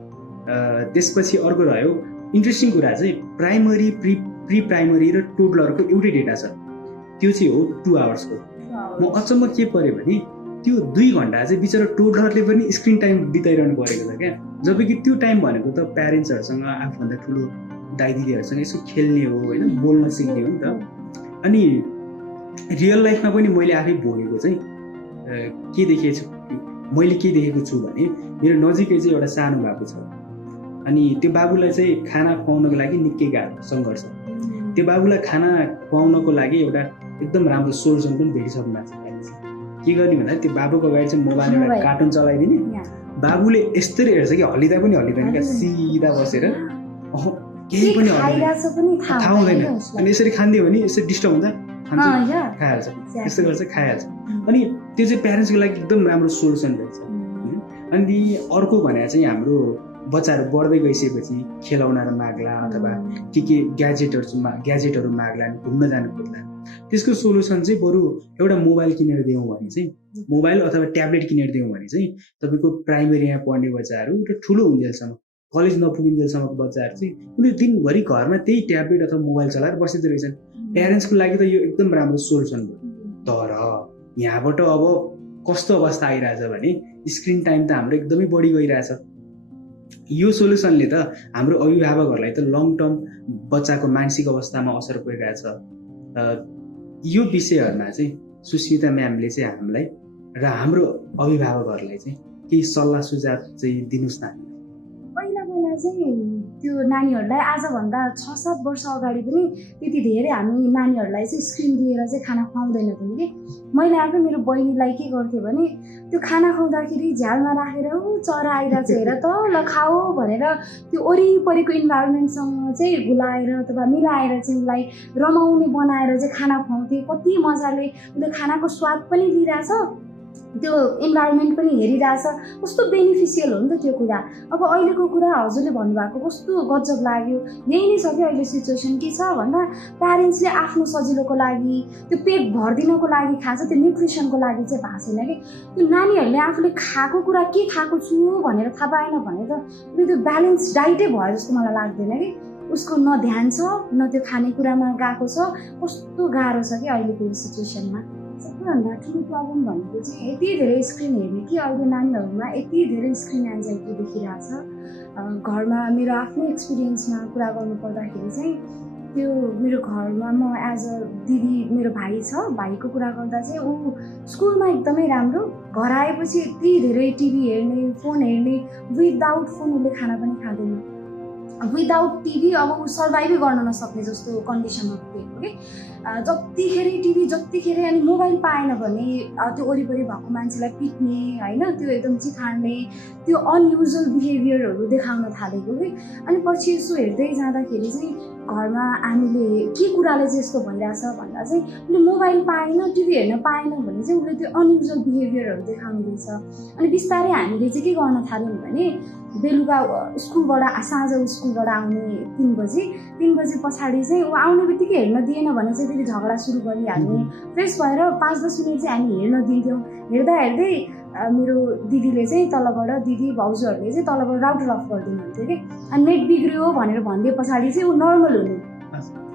त्यसपछि अर्को रह्यो इन्ट्रेस्टिङ कुरा चाहिँ प्राइमरी, प्री प्राइमरी र टोडलरको एउटै डेटा छ, त्यो चाहिँ हो 2 आवर्सको। म अचम्म के पऱ्यो भने त्यो 2 घन्टा चाहिँ बिचरा टोडलरले पनि स्क्रिन टाइम बिताइरहनु परेको छ क्या। जबकि त्यो टाइम भनेको त प्यारेन्ट्सहरूसँग, आफूभन्दा ठुलो दाइदिदीहरूसँग यसो खेल्ने हो होइन, बोल्न सिक्ने हो नि त। अनि रियल लाइफमा पनि मैले आफै भोगेको चाहिँ के देखेको छु भने मेरो नजिकै चाहिँ एउटा सानो बाबु छ। अनि त्यो बाबुलाई चाहिँ खाना खुवाउनको लागि निकै गाह्रो सङ्घर्ष। त्यो बाबुलाई खाना खुवाउनको लागि एउटा एकदम राम्रो सोल्युसन पनि भेटिसक्नु भएको छ। के गर्ने भन्दा त्यो बाबुको अगाडि चाहिँ मोबाइल एउटा कार्टुन चलाइदिने, बाबुले यस्तरी हेर्छ कि हल्लिँदा पनि हल्लिँदैन क्या, सिधा बसेर केही पनि थाहा हुँदैन। अनि यसरी खानिदियो भने यसरी डिस्टर्ब हुन्छ, खाइहाल्छ, यस्तो गर्छ खाइहाल्छ। अनि त्यो चाहिँ प्यारेन्ट्सको लागि एकदम राम्रो सोल्युसन रहेछ। अनि अर्को भने चाहिँ हाम्रो बच्चाहरू बढ्दै गइसकेपछि खेलौनाहरू माग्ला अथवा के ग्याजेटहरू माग्ला, घुम्न जानु खोज्ला, त्यसको सोल्युसन चाहिँ बरु एउटा मोबाइल किनेर दिउँ भने चाहिँ, मोबाइल अथवा ट्याब्लेट किनेर दिउँ भने चाहिँ तपाईँको प्राइमेरीमा पढ्ने बच्चाहरू र ठुलो हुन्जेलसम्म, कलेज नपुगिन्जेलसम्मको बच्चाहरू चाहिँ उनीहरू दिनभरि घरमा त्यही ट्याब्लेट अथवा मोबाइल चलाएर बसिँदो रहेछन्। प्यारेन्ट्सको लागि त यो एकदम राम्रो सोल्युसन भयो। तर यहाँबाट अब कस्तो अवस्था आइरहेछ भने स्क्रिन टाइम त हाम्रो एकदमै बढी गइरहेछ। यो सोल्युसनले त हाम्रो अभिभावकहरूलाई त लङ टर्म बच्चाको मानसिक अवस्थामा असर परिरहेछ। यो विषयहरूमा चाहिँ सुस्मिता म्यामले चाहिँ हामीलाई र हाम्रो अभिभावकहरूलाई चाहिँ केही सल्लाह सुझाव चाहिँ दिनुहोस् न। पहिला चाहिँ त्यो नानीहरूलाई आजभन्दा 6-7 वर्ष अगाडि पनि त्यति धेरै हामी नानीहरूलाई चाहिँ स्क्रिन दिएर चाहिँ खाना खुवाउँदैन थियौँ कि। मैले आफै मेरो बहिनीलाई के गर्थेँ भने त्यो खाना खुवाउँदाखेरि झ्यालमा राखेर चरा आइरहेको छ हेर त ल खाऊ भनेर त्यो वरिपरिको इन्भाइरोमेन्टसँग चाहिँ भुलाएर अथवा मिलाएर चाहिँ उसलाई रमाउने बनाएर चाहिँ खाना खुवाउँथेँ। कति मजाले उसले खानाको स्वाद पनि लिइरहेछ त्यो इन्भाइरोमेन्ट पनि हेरिरहेछ, कस्तो बेनिफिसियल हो नि त त्यो कुरा। अब अहिलेको कुरा हजुरले भन्नुभएको कस्तो गजब लाग्यो। यही नै छ कि अहिले सिचुएसन के छ भन्दा प्यारेन्ट्सले आफ्नो सजिलोको लागि त्यो पेट भरिदिनको लागि खान्छ, त्यो न्युट्रिसनको लागि चाहिँ भएको छैन कि। त्यो नानीहरूले आफूले खाएको कुरा के खाएको छु भनेर थाहा पाएन भने त त्यो ब्यालेन्स डाइटै भयो जस्तो मलाई लाग्दैन कि। उसको न ध्यान छ न त्यो खानेकुरामा गएको छ, कस्तो गाह्रो छ कि अहिलेको सिचुएसनमा। सबैभन्दा ठुलो प्रब्लम भनेको चाहिँ यति धेरै स्क्रिन हेर्ने कि अहिले नानीहरूमा यति धेरै स्क्रिन एन्जाइटी देखिरहेछ। घरमा मेरो आफ्नै एक्सपिरियन्समा कुरा गर्नुपर्दाखेरि चाहिँ त्यो मेरो घरमा म एज अ दिदी, मेरो भाइ छ, भाइको कुरा गर्दा चाहिँ ऊ स्कुलमा एकदमै राम्रो, घर आएपछि यति धेरै टिभी हेर्ने, फोन हेर्ने, विदाउट फोन उसले खाना पनि खाँदैन। विदाउट टिभी अब ऊ सर्भाइभै गर्न नसक्ने जस्तो कन्डिसनमा पुगेको कि। जतिखेर टिभी जतिखेर अनि मोबाइल पाएन भने त्यो वरिपरि भएको मान्छेलाई पिट्ने होइन, त्यो एकदम चिथाड्ने, त्यो अनयुजुअल बिहेभियरहरू देखाउन थालेको कि। अनि पछि यसो हेर्दै जाँदाखेरि चाहिँ घरमा हामीले के कुराले चाहिँ यस्तो भइरहेछ भन्दा चाहिँ उसले मोबाइल पाएन, टिभी हेर्न पाएन भने चाहिँ उसले त्यो अनयुजुअल बिहेभियरहरू देखाउने रहेछ। अनि बिस्तारै हामीले चाहिँ के गर्न थाल्यौँ भने बेलुका स्कुलबाट साँझ स्कुलबाट आउने 3 बजे पछाडि चाहिँ ऊ आउने बित्तिकै हेर्न दिएन भने चाहिँ फेरि झगडा सुरु गरिहाल्ने। फ्रेस भएर 5-10 मिनट चाहिँ हामी हेर्न दिन्थ्यौँ। हेर्दा हेर्दै मेरो दिदीले चाहिँ तलबाट, दिदी भाउजूहरूले चाहिँ तलबाट राउटर अफ गरिदिनुहुन्थ्यो कि। अनि नेट बिग्रियो भनेर भनिदिए पछाडि चाहिँ ऊ नर्मल हुने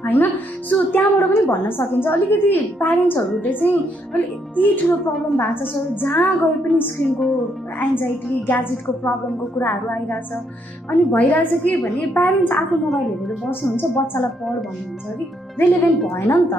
होइन। सो त्यहाँबाट पनि भन्न सकिन्छ अलिकति प्यारेन्ट्सहरूले चाहिँ अहिले यति ठुलो प्रब्लम भएको छ सर, जहाँ गए पनि स्क्रिनको एन्जाइटी, ग्याजेटको प्रब्लमको कुराहरू आइरहेछ। अनि भइरहेछ के भने प्यारेन्ट्स आफू मोबाइल हेरेर बस्नुहुन्छ, बच्चालाई पढ भन्नुहुन्छ कि रेलेभेन्ट भएन नि त।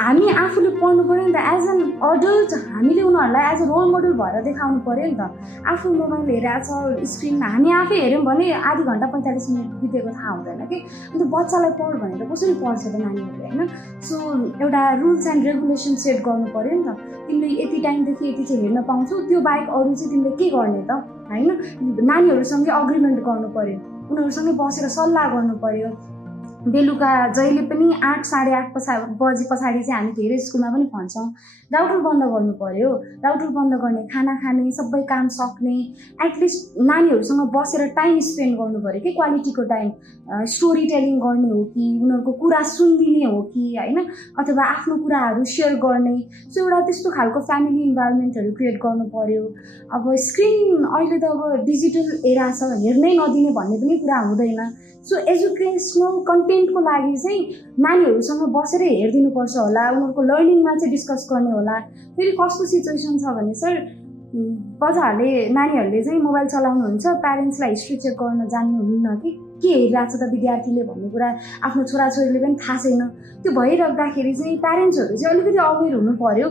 हामी आफूले पढ्नु पऱ्यो नि त। एज एन अडल्ट हामीले उनीहरूलाई एज अ रोल मोडल भएर देखाउनु पऱ्यो नि त। आफू मोबाइल हेरेको छ स्क्रिनमा, हामी आफै हेऱ्यौँ भने आधी घन्टा 45 मिनट बितेको थाहा हुँदैन कि। अन्त बच्चालाई पढ भनेर कसरी पढ्छ त नानीहरूले होइन। सो एउटा रुल्स एन्ड रेगुलेसन सेट गर्नु पऱ्यो नि त। तिमीले यति टाइमदेखि यति चाहिँ हेर्न पाउँछौ, त्यो बाहेक अरू चाहिँ तिमीले के गर्ने त होइन। नानीहरूसँगै अग्रिमेन्ट गर्नु पऱ्यो, उनीहरूसँगै बसेर सल्लाह गर्नु पऱ्यो। बेलुका जहिले पनि 8 साढे 8 बजे पछाडि चाहिँ हामी धेरै स्कुलमा पनि भन्छौँ राउटर बन्द गर्नु पऱ्यो। राउटर बन्द गर्ने, खाना खाने, सबै काम सक्ने, एटलिस्ट नानीहरूसँग बसेर टाइम स्पेन्ड गर्नु पऱ्यो कि क्वालिटीको टाइम। स्टोरी टेलिङ गर्ने हो कि उनीहरूको कुरा सुनिदिने हो कि होइन, अथवा आफ्नो कुराहरू सेयर गर्ने। सो एउटा त्यस्तो खालको फ्यामिली इन्भाइरोमेन्टहरू क्रिएट गर्नु पऱ्यो। अब स्क्रिन अहिले त अब डिजिटल एरा छ, हेर्नै नदिने भन्ने पनि कुरा हुँदैन। सो एजुकेसनल कन्टेन्टको लागि चाहिँ नानीहरूसँग बसेर हेरिदिनुपर्छ होला, उनीहरूको लर्निङमा चाहिँ डिस्कस गर्ने होला। फेरि कस्तो सिचुएसन छ भने सर, बच्चाहरूले नानीहरूले चाहिँ मोबाइल चलाउनुहुन्छ, प्यारेन्ट्सलाई हिस्ट्री चेक गर्न जान्नुहुन्न कि के हेरिरहेको छ त विद्यार्थीले भन्ने कुरा आफ्नो छोराछोरीले पनि थाहा छैन। त्यो भइराख्दाखेरि चाहिँ प्यारेन्ट्सहरू चाहिँ अलिकति अवेर हुनु पऱ्यो।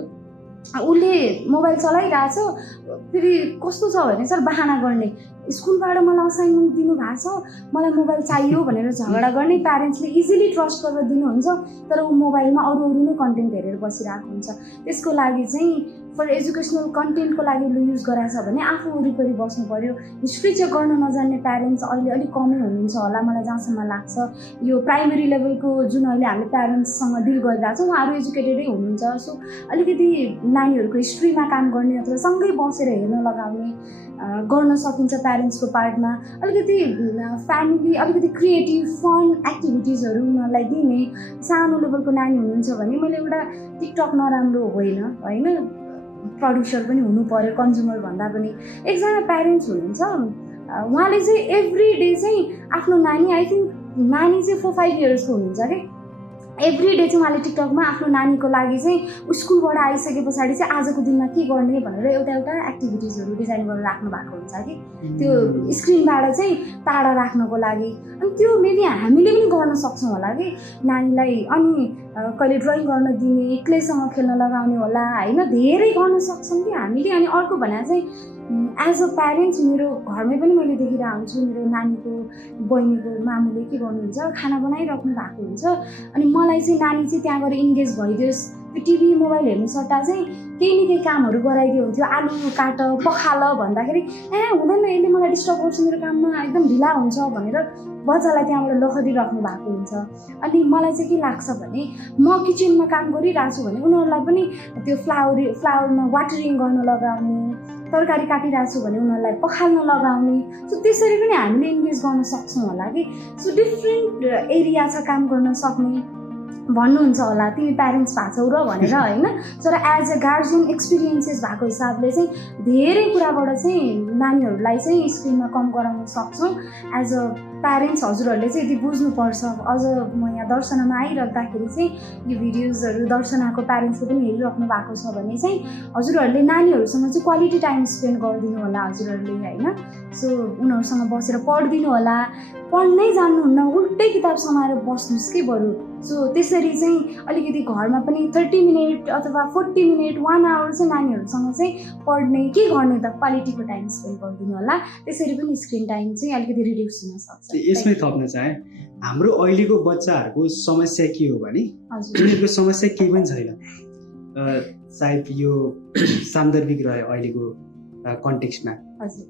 उसले मोबाइल चलाइरहेछ, फेरि कस्तो छ भने सर बहाना गर्ने, स्कुलबाट मलाई असाइनमेन्ट दिनुभएको छ, मलाई मोबाइल चाहियो भनेर झगडा गर्ने। प्यारेन्ट्सले इजिली ट्रस्ट गरेर दिनुहुन्छ, तर ऊ मोबाइलमा अरू नै कन्टेन्ट हेरेर बसिरहेको हुन्छ। त्यसको लागि चाहिँ फर एजुकेसनल कन्टेन्टको लागि उसले युज गराएको छ भने आफू वरिपरि बस्नु पऱ्यो। हिस्ट्री चेक गर्न नजान्ने प्यारेन्ट्स अहिले अलिक कमै हुनुहुन्छ होला मलाई जहाँसम्म लाग्छ। यो प्राइमेरी लेभलको जुन अहिले हामीले प्यारेन्ट्ससँग डिल गरिरहेको छौँ उहाँहरू एजुकेटेडै हुनुहुन्छ। सो अलिकति नानीहरूको हिस्ट्रीमा काम गर्ने अथवा सँगै बसेर हेर्न लगाउने गर्न सकिन्छ प्यारेन्ट्सको पार्टमा। अलिकति फ्यामिली अलिकति क्रिएटिभ फन एक्टिभिटिजहरू उनीहरूलाई दिने। सानो लेभलको नानी हुनुहुन्छ भने मैले एउटा टिकटक नराम्रो होइन, प्रड्युसर पनि हुनु पऱ्यो कन्ज्युमर भन्दा पनि। एकजना प्यारेन्ट्स हुनुहुन्छ, उहाँले चाहिँ एभ्री डे चाहिँ आफ्नो नानी, आई थिङ्क नानी चाहिँ 4-5 इयर्सको हुनुहुन्छ कि, एभ्री डे चाहिँ उहाँले टिकटकमा आफ्नो नानीको लागि चाहिँ स्कुलबाट आइसके पछाडि चाहिँ आजको दिनमा के गर्ने भनेर एउटा एक्टिभिटिजहरू डिजाइन गरेर राख्नु भएको हुन्छ कि त्यो स्क्रिनबाट चाहिँ टाढा राख्नको लागि। अनि त्यो मेबी हामीले पनि गर्न सक्छौँ होला कि नानीलाई। अनि कहिले ड्रइङ गर्न दिने, क्लेसँग खेल्न लगाउने होला होइन, धेरै गर्न सक्छौँ कि हामीले। अनि अर्को भने चाहिँ एज अ प्यारेन्ट्स मेरो घरमै पनि मैले देखिरहेको हुन्छु, मेरो नानीको बहिनीको मामुले के गर्नुहुन्छ, खाना बनाइराख्नु भएको हुन्छ। अनि मलाई चाहिँ नानी चाहिँ त्यहाँ गएर इन्गेज भइदियोस्, त्यो टिभी मोबाइल हेर्नु सट्टा चाहिँ केही न केही कामहरू गराइदियो हुन्थ्यो। आलु काट पखाल भन्दाखेरि हुँदैन, यसले मलाई डिस्टर्ब गर्छ, मेरो काममा एकदम ढिला हुन्छ भनेर बच्चालाई त्यहाँबाट लखरिराख्नु भएको हुन्छ। अनि मलाई चाहिँ के लाग्छ भने म किचनमा काम गरिरहेको छु भने उनीहरूलाई पनि त्यो फ्लावरमा वाटरिङ गर्न लगाउने, तरकारी काटिरहेको छु भने उनीहरूलाई पखाल्न लगाउने। सो त्यसरी पनि हामीले इन्भेस्ट गर्न सक्छौँ होला कि। सो डिफ्रेन्ट एरिया छ काम गर्न सक्ने। भन्नुहुन्छ होला तिमी प्यारेन्ट्स भएको छौ र भनेर होइन, तर एज अ गार्जियन एक्सपिरियन्सेस भएको हिसाबले चाहिँ धेरै कुराबाट चाहिँ नानीहरूलाई चाहिँ स्क्रिनमा कम गराउन सक्छौँ। एज अ प्यारेन्ट्स हजुरहरूले चाहिँ यदि बुझ्नुपर्छ। अझ म यहाँ दर्शनामा आइराख्दाखेरि चाहिँ यो भिडियोजहरू दर्शनाको प्यारेन्ट्सले पनि हेरिराख्नु भएको छ भने चाहिँ हजुरहरूले नानीहरूसँग चाहिँ क्वालिटी टाइम स्पेन्ड गरिदिनु होला हजुरहरूले होइन। सो उनीहरूसँग बसेर पढिदिनु होला। पढ्नै जान्नुहुन्न, उल्टै किताब समाएर बस्नुहोस् कि बरु। सो त्यसरी चाहिँ अलिकति घरमा पनि 30 मिनट अथवा 40 मिनट 1 आवर चाहिँ नानीहरूसँग चाहिँ पढ्ने के गर्ने त क्वालिटीको टाइम स्पेन्ड गरिदिनु होला। त्यसरी पनि स्क्रिन टाइम चाहिँ अलिकति रिड्युस हुन सक्छ। यसमै थप्न चाहे हाम्रो अहिलेको बच्चाहरूको समस्या के हो भने उनीहरूको समस्या केही पनि छैन। सायद यो सान्दर्भिक रह्यो अहिलेको कन्टेक्स्टमा। हजुर,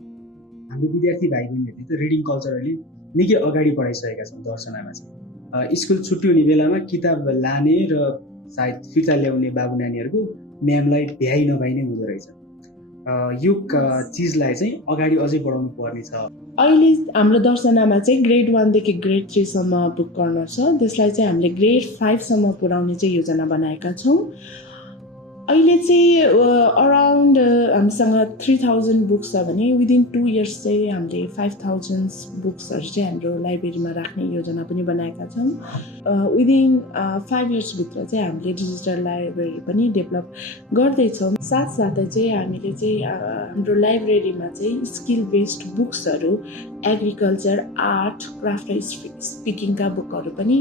हाम्रो विद्यार्थी भाइ बहिनीहरूले त रिडिङ कल्चरली निकै अगाडि बढाइसकेका छौँ। दर्शनामा चाहिँ स्कुल छुट्टी हुने बेलामा किताब लाने र सायद फिर्ता ल्याउने बाबु नानीहरूको म्यामलाई भ्याइ नभइ नै हुँदो रहेछ। यो चिजलाई चाहिँ अगाडि अझै बढाउनु पर्ने छ। अहिले हाम्रो दर्शनामा चाहिँ ग्रेड 1 देखि ग्रेड 3 सम्म बुक कर्नर छ। त्यसलाई चाहिँ हामीले ग्रेड 5 सम्म पुर्याउने चाहिँ योजना बनाएका छौँ। अहिले चाहिँ अराउन्ड हामीसँग 3000 बुक्स छ भने विदिन 2 इयर्स चाहिँ हामीले 5000 बुक्सहरू चाहिँ हाम्रो लाइब्रेरीमा राख्ने योजना पनि बनाएका छौँ। विदिन 5 इयर्सभित्र चाहिँ हामीले डिजिटल लाइब्रेरी पनि डेभलप गर्दैछौँ। साथसाथै चाहिँ हामीले चाहिँ हाम्रो लाइब्रेरीमा चाहिँ स्किल बेस्ड बुक्सहरू, एग्रिकल्चर, आर्ट, क्राफ्ट र स्पिकिङका बुकहरू पनि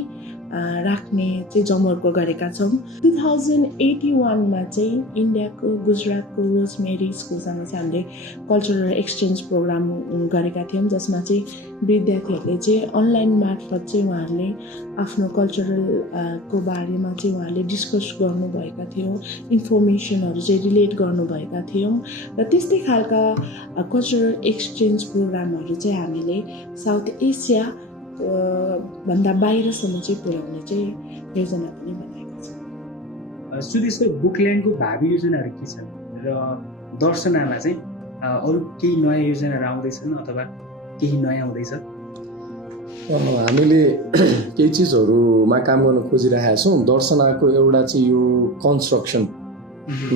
राख्ने चाहिँ जमर्को गरेका छौँ। 2081मा चाहिँ इन्डियाको गुजरातको रोजमेरी स्कुलसँग चाहिँ हामीले कल्चरल एक्सचेन्ज प्रोग्राम गरेका थियौँ, जसमा चाहिँ विद्यार्थीहरूले चाहिँ अनलाइन मार्फत चाहिँ उहाँहरूले आफ्नो कल्चरल को बारेमा चाहिँ उहाँहरूले डिस्कस गर्नुभएका थियौँ, इन्फर्मेसनहरू चाहिँ रिलेट गर्नुभएका थियौँ। र त्यस्तै खालका कल्चरल एक्सचेन्ज प्रोग्रामहरू चाहिँ हामीले साउथ एसिया भन्दा बाहिरसम्म चाहिँ पुर्याउने चाहिँ योजना पनि बनाएका छौँ। सुदेश, बुकल्यान्डको भावी योजनाहरू के छन् र दर्शनामा चाहिँ अरू केही नयाँ योजनाहरू आउँदैछन् अथवा केही नयाँ हुँदैछ? हामीले केही चिजहरूमा काम गर्न खोजिरहेका छौँ। दर्शनाको एउटा चाहिँ यो कन्स्ट्रक्सन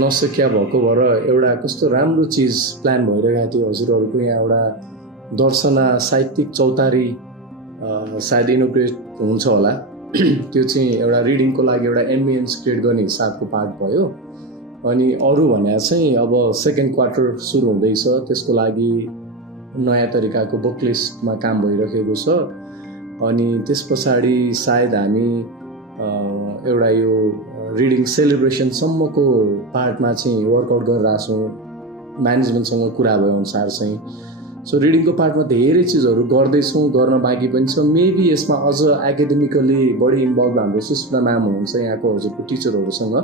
नसकिया भएको भएर एउटा कस्तो राम्रो चिज प्लान भइरहेको थियो। हजुरहरूको यहाँ एउटा दर्शना साहित्यिक चौतारी सायद इनोग्रेट हुन्छ होला। त्यो चाहिँ एउटा रिडिङको लागि एउटा एम्बियन्स क्रिएट गर्ने हिसाबको पार्ट भयो। अनि अरू भने चाहिँ अब सेकेन्ड क्वार्टर सुरु हुँदैछ, त्यसको लागि नयाँ तरिकाको बुक लिस्टमा काम भइरहेको छ। अनि त्यस पछाडि सायद हामी एउटा यो रिडिङ सेलिब्रेसनसम्मको पार्टमा चाहिँ वर्कआउट गरिरहेको छौँ। म्यानेजमेन्टसँग कुरा भएअनुसार चाहिँ सो रिडिङको पार्टमा धेरै चिजहरू गर्दैछौँ, गर्न बाँकी पनि छ। मेबी यसमा अझ एकाडेमिकली बढी इन्भल्भ हाम्रो सुस्मिता म्याम हुनुहुन्छ यहाँको हजुरको टिचरहरूसँग।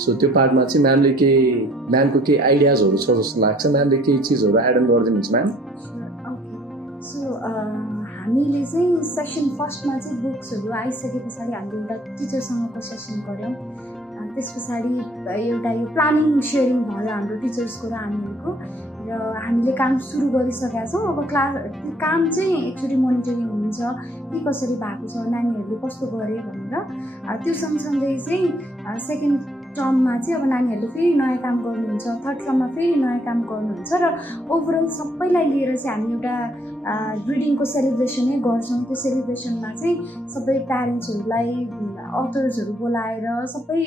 सो त्यो पार्टमा चाहिँ म्यामको केही आइडियाजहरू छ जस्तो लाग्छ। म्यामले केही चिजहरू एड अन गरिदिनुहुन्छ म्याम? ओके, सो हामीले चाहिँ सेसन फर्स्टमा चाहिँ बुक्सहरू आइसके पछाडि हामीले एउटा टिचरसँगको सेसन गऱ्यौँ। त्यस पछाडि एउटा यो प्लानिङ सेयरिङ भयो हाम्रो टिचर्सको र हामीहरूको, र हामीले काम सुरु गरिसकेका छौँ। अब काम चाहिँ एक्चुअली मोनिटरिङ हुन्छ के कसरी भएको छ, नानीहरूले कस्तो गरे भनेर। त्यो सँगसँगै चाहिँ सेकेन्ड टर्ममा चाहिँ अब नानीहरूले फेरि नयाँ काम गर्नुहुन्छ, थर्ड टर्ममा फेरि नयाँ काम गर्नुहुन्छ, र ओभरअल सबैलाई लिएर चाहिँ हामी एउटा रिडिङको सेलिब्रेसनै गर्छौँ। त्यो सेलिब्रेसनमा चाहिँ सबै प्यारेन्ट्सहरूलाई, अथर्सहरू बोलाएर सबै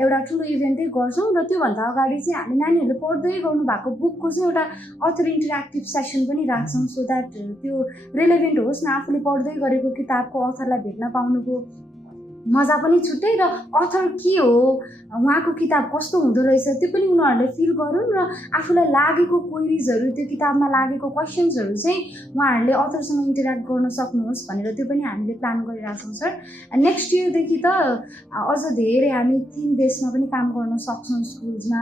एउटा ठुलो इभेन्टै गर्छौँ। र त्योभन्दा अगाडि चाहिँ हामी नानीहरूले पढ्दै गर्नुभएको बुकको चाहिँ एउटा अथर इन्टरेक्टिभ सेसन पनि राख्छौँ, सो द्याट त्यो रिलेभेन्ट होस् न, आफूले पढ्दै गरेको किताबको अथरलाई भेट्न पाउनुको मजा पनि छुट्टै र अथर के हो उहाँको किताब कस्तो हुँदो रहेछ त्यो पनि उनीहरूले फिल गरून् र आफूलाई लागेको क्वेरिजहरू त्यो किताबमा लागेको क्वेसन्सहरू चाहिँ उहाँहरूले अथरसँग इन्टरेक्ट गर्न सक्नुहोस् भनेर त्यो पनि हामीले प्लान गरिरहेको छौँ सर। नेक्स्ट इयरदेखि त अझ धेरै हामी 3 देशमा पनि काम गर्न सक्छौँ स्कुल्समा,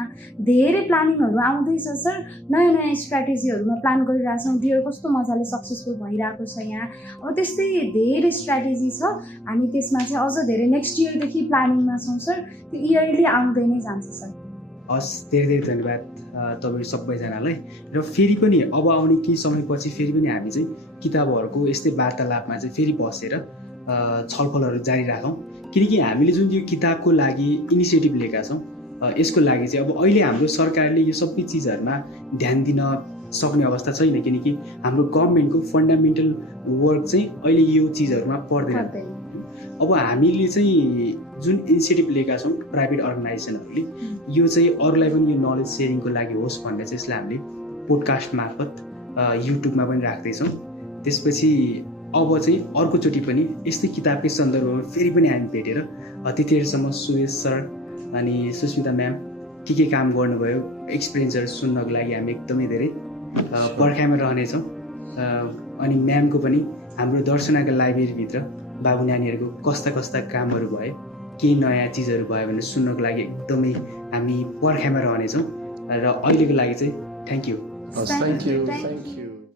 धेरै प्लानिङहरू आउँदैछ सर, नयाँ नयाँ स्ट्राटेजीहरूमा प्लान गरिरहेछौँ। डियर कस्तो मजाले सक्सेसफुल भइरहेको छ यहाँ, अब त्यस्तै धेरै स्ट्राटेजी छ, हामी त्यसमा चाहिँ अझ धेरै नेक्स्ट इयरदेखि प्लानिङमा छौँ सर, त्यो इयरली आउँदै नै जान्छ सर। हस्, धेरै धेरै धन्यवाद तपाईँहरू सबैजनालाई। र फेरि पनि अब आउने केही समयपछि फेरि पनि हामी चाहिँ किताबहरूको यस्तै वार्तालापमा चाहिँ फेरि बसेर छलफलहरू जारी राखौँ, किनकि हामीले जुन यो किताबको लागि इनिसिएटिभ लिएका छौँ यसको लागि चाहिँ अब अहिले हाम्रो सरकारले यो सबै चिजहरूमा ध्यान दिन सक्ने अवस्था छैन, किनकि हाम्रो गभर्मेन्टको फन्डामेन्टल वर्क चाहिँ अहिले यो चिजहरूमा पर्दैन। अब हामीले चाहिँ जुन इनिसिएटिभ लिएका छौँ प्राइभेट अर्गनाइजेसनहरूले, यो चाहिँ अरूलाई पनि यो नलेज सेयरिङको लागि होस् भनेर चाहिँ यसलाई हामीले पोडकास्ट मार्फत युट्युबमा पनि राख्दैछौँ। त्यसपछि अब चाहिँ अर्कोचोटि पनि यस्तै किताबकै सन्दर्भमा फेरि पनि हामी भेटेर त्यतिखेरसम्म सुरेश सर अनि सुस्मिता म्याम के काम गर्नुभयो एक्सपिरियन्सहरू सुन्नको लागि हामी एकदमै धेरै पर्खाइमा रहनेछौँ। अनि म्यामको पनि हाम्रो दर्शनाका लाइब्रेरीभित्र बाबु नानीहरूको कस्ता कस्ता कामहरू भयो, केही नयाँ चिजहरू भयो भनेर सुन्नको लागि एकदमै हामी पर्खाइमा रहनेछौँ। र अहिलेको लागि चाहिँ थ्याङ्क यू। Thank you.